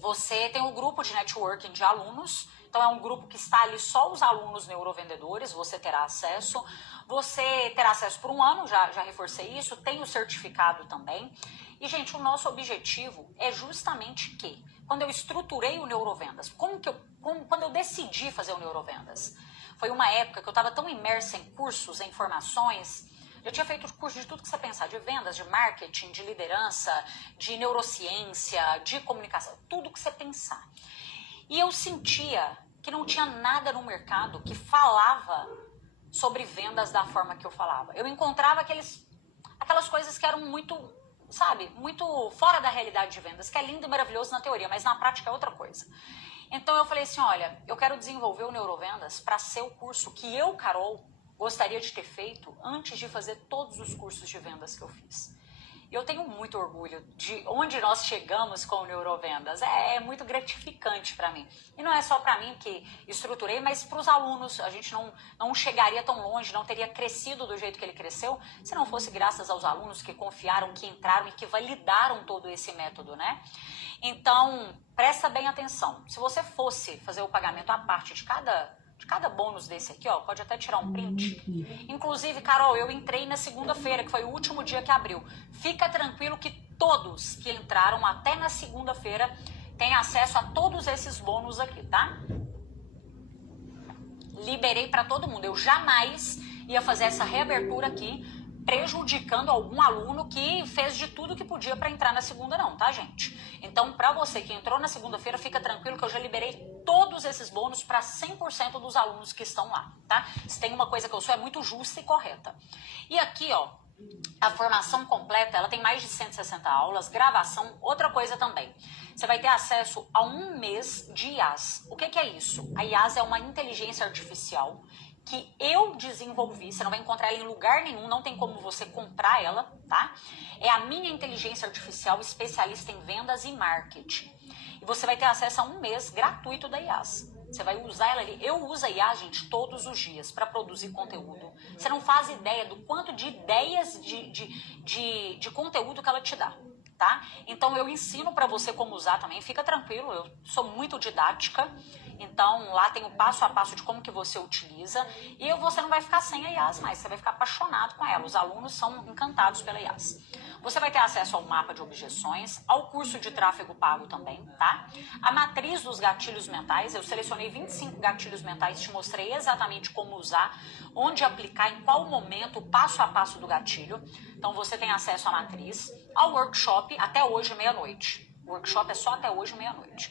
você tem um grupo de networking de alunos. Então é um grupo que está ali só os alunos neurovendedores, você terá acesso. Você terá acesso por 1 ano, já reforcei isso, tem o certificado também. E, gente, o nosso objetivo é justamente que, quando eu estruturei o Neurovendas, quando eu decidi fazer o Neurovendas, foi uma época que eu estava tão imersa em cursos, em formações. Eu tinha feito curso de tudo que você pensar, de vendas, de marketing, de liderança, de neurociência, de comunicação, tudo que você pensar. E eu sentia que não tinha nada no mercado que falava sobre vendas da forma que eu falava. Eu encontrava aquelas coisas que eram muito, sabe, muito fora da realidade de vendas, que é lindo e maravilhoso na teoria, mas na prática é outra coisa. Então eu falei assim, olha, eu quero desenvolver o Neurovendas para ser o curso que eu, Carol, gostaria de ter feito antes de fazer todos os cursos de vendas que eu fiz. Eu tenho muito orgulho de onde nós chegamos com o Neurovendas. É muito gratificante para mim. E não é só para mim que estruturei, mas para os alunos. A gente não chegaria tão longe, não teria crescido do jeito que ele cresceu, se não fosse graças aos alunos que confiaram, que entraram e que validaram todo esse método, né? Então, presta bem atenção. Se você fosse fazer o pagamento à parte de cada bônus desse aqui, ó, pode até tirar um print. Inclusive, Carol, eu entrei na segunda-feira, que foi o último dia que abriu. Fica tranquilo que todos que entraram até na segunda-feira têm acesso a todos esses bônus aqui, tá? Liberei para todo mundo. Eu jamais ia fazer essa reabertura aqui prejudicando algum aluno que fez de tudo que podia para entrar na segunda não, tá, gente? Então, para você que entrou na segunda-feira, fica tranquilo que eu já liberei todos esses bônus para 100% dos alunos que estão lá, tá? Se tem uma coisa que eu sou, é muito justa e correta. E aqui, ó, A formação completa, ela tem mais de 160 aulas, gravação, outra coisa também. Você vai ter acesso a 1 mês de IaaS. O que é isso? A IaaS é uma inteligência artificial que eu desenvolvi, você não vai encontrar ela em lugar nenhum, não tem como você comprar ela, tá? É a minha inteligência artificial especialista em vendas e marketing. E você vai ter acesso a 1 mês gratuito da IaaS. Você vai usar ela ali. Eu uso a IA, gente, todos os dias para produzir conteúdo. Você não faz ideia do quanto de ideias de conteúdo que ela te dá, tá? Então eu ensino para você como usar também. Fica tranquilo, eu sou muito didática. Então lá tem o passo a passo de como que você utiliza. E você não vai ficar sem a IaaS mais, você vai ficar apaixonado com ela. Os alunos são encantados pela IaaS. Você vai ter acesso ao mapa de objeções, ao curso de tráfego pago também, tá? A matriz dos gatilhos mentais, eu selecionei 25 gatilhos mentais, te mostrei exatamente como usar, onde aplicar, em qual momento, passo a passo do gatilho. Então você tem acesso à matriz, ao workshop até hoje, meia-noite. O workshop é só até hoje, meia-noite.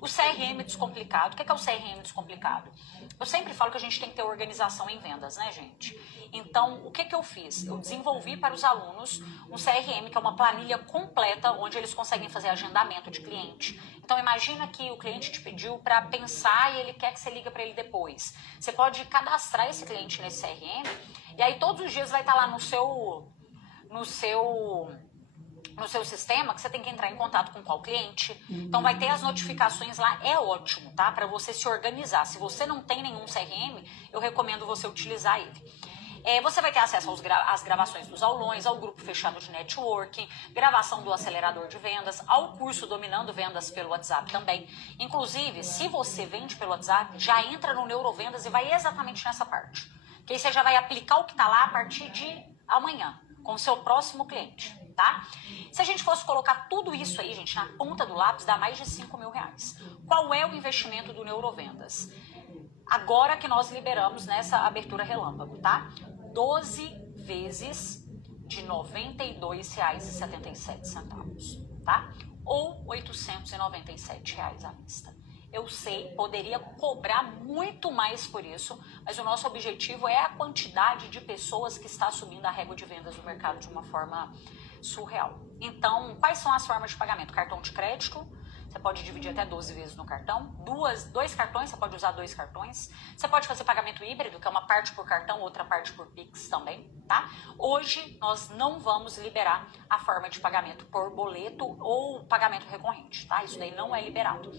O CRM descomplicado. O que é o CRM descomplicado? Eu sempre falo que a gente tem que ter organização em vendas, né, gente? Então, o que eu fiz? Eu desenvolvi para os alunos um CRM, que é uma planilha completa, onde eles conseguem fazer agendamento de cliente. Então, imagina que o cliente te pediu para pensar e ele quer que você liga para ele depois. Você pode cadastrar esse cliente nesse CRM e aí todos os dias vai estar lá no seu sistema que você tem que entrar em contato com qual cliente. Então vai ter as notificações lá, é ótimo, tá? Para você se organizar. Se você não tem nenhum CRM, eu recomendo você utilizar ele. Você vai ter acesso às gravações dos aulões, ao grupo fechado de networking, gravação do acelerador de vendas, ao curso Dominando Vendas pelo WhatsApp também. Inclusive, se você vende pelo WhatsApp, já entra no Neurovendas e vai exatamente nessa parte. Que aí você já vai aplicar o que está lá a partir de amanhã, com o seu próximo cliente, tá? Se a gente fosse colocar tudo isso aí, gente, na ponta do lápis, dá mais de 5 mil reais. Qual é o investimento do Neurovendas? Agora que nós liberamos nessa abertura relâmpago, tá? 12 vezes de R$ 92,77, tá? Ou R$ 897 à vista. Eu sei, poderia cobrar muito mais por isso, mas o nosso objetivo é a quantidade de pessoas que está assumindo a régua de vendas do mercado de uma forma surreal. Então, quais são as formas de pagamento? Cartão de crédito, você pode dividir até 12 vezes no cartão. Dois cartões, você pode usar 2 cartões. Você pode fazer pagamento híbrido, que é uma parte por cartão, outra parte por Pix também, tá? Hoje, nós não vamos liberar a forma de pagamento por boleto ou pagamento recorrente, tá? Isso daí não é liberado.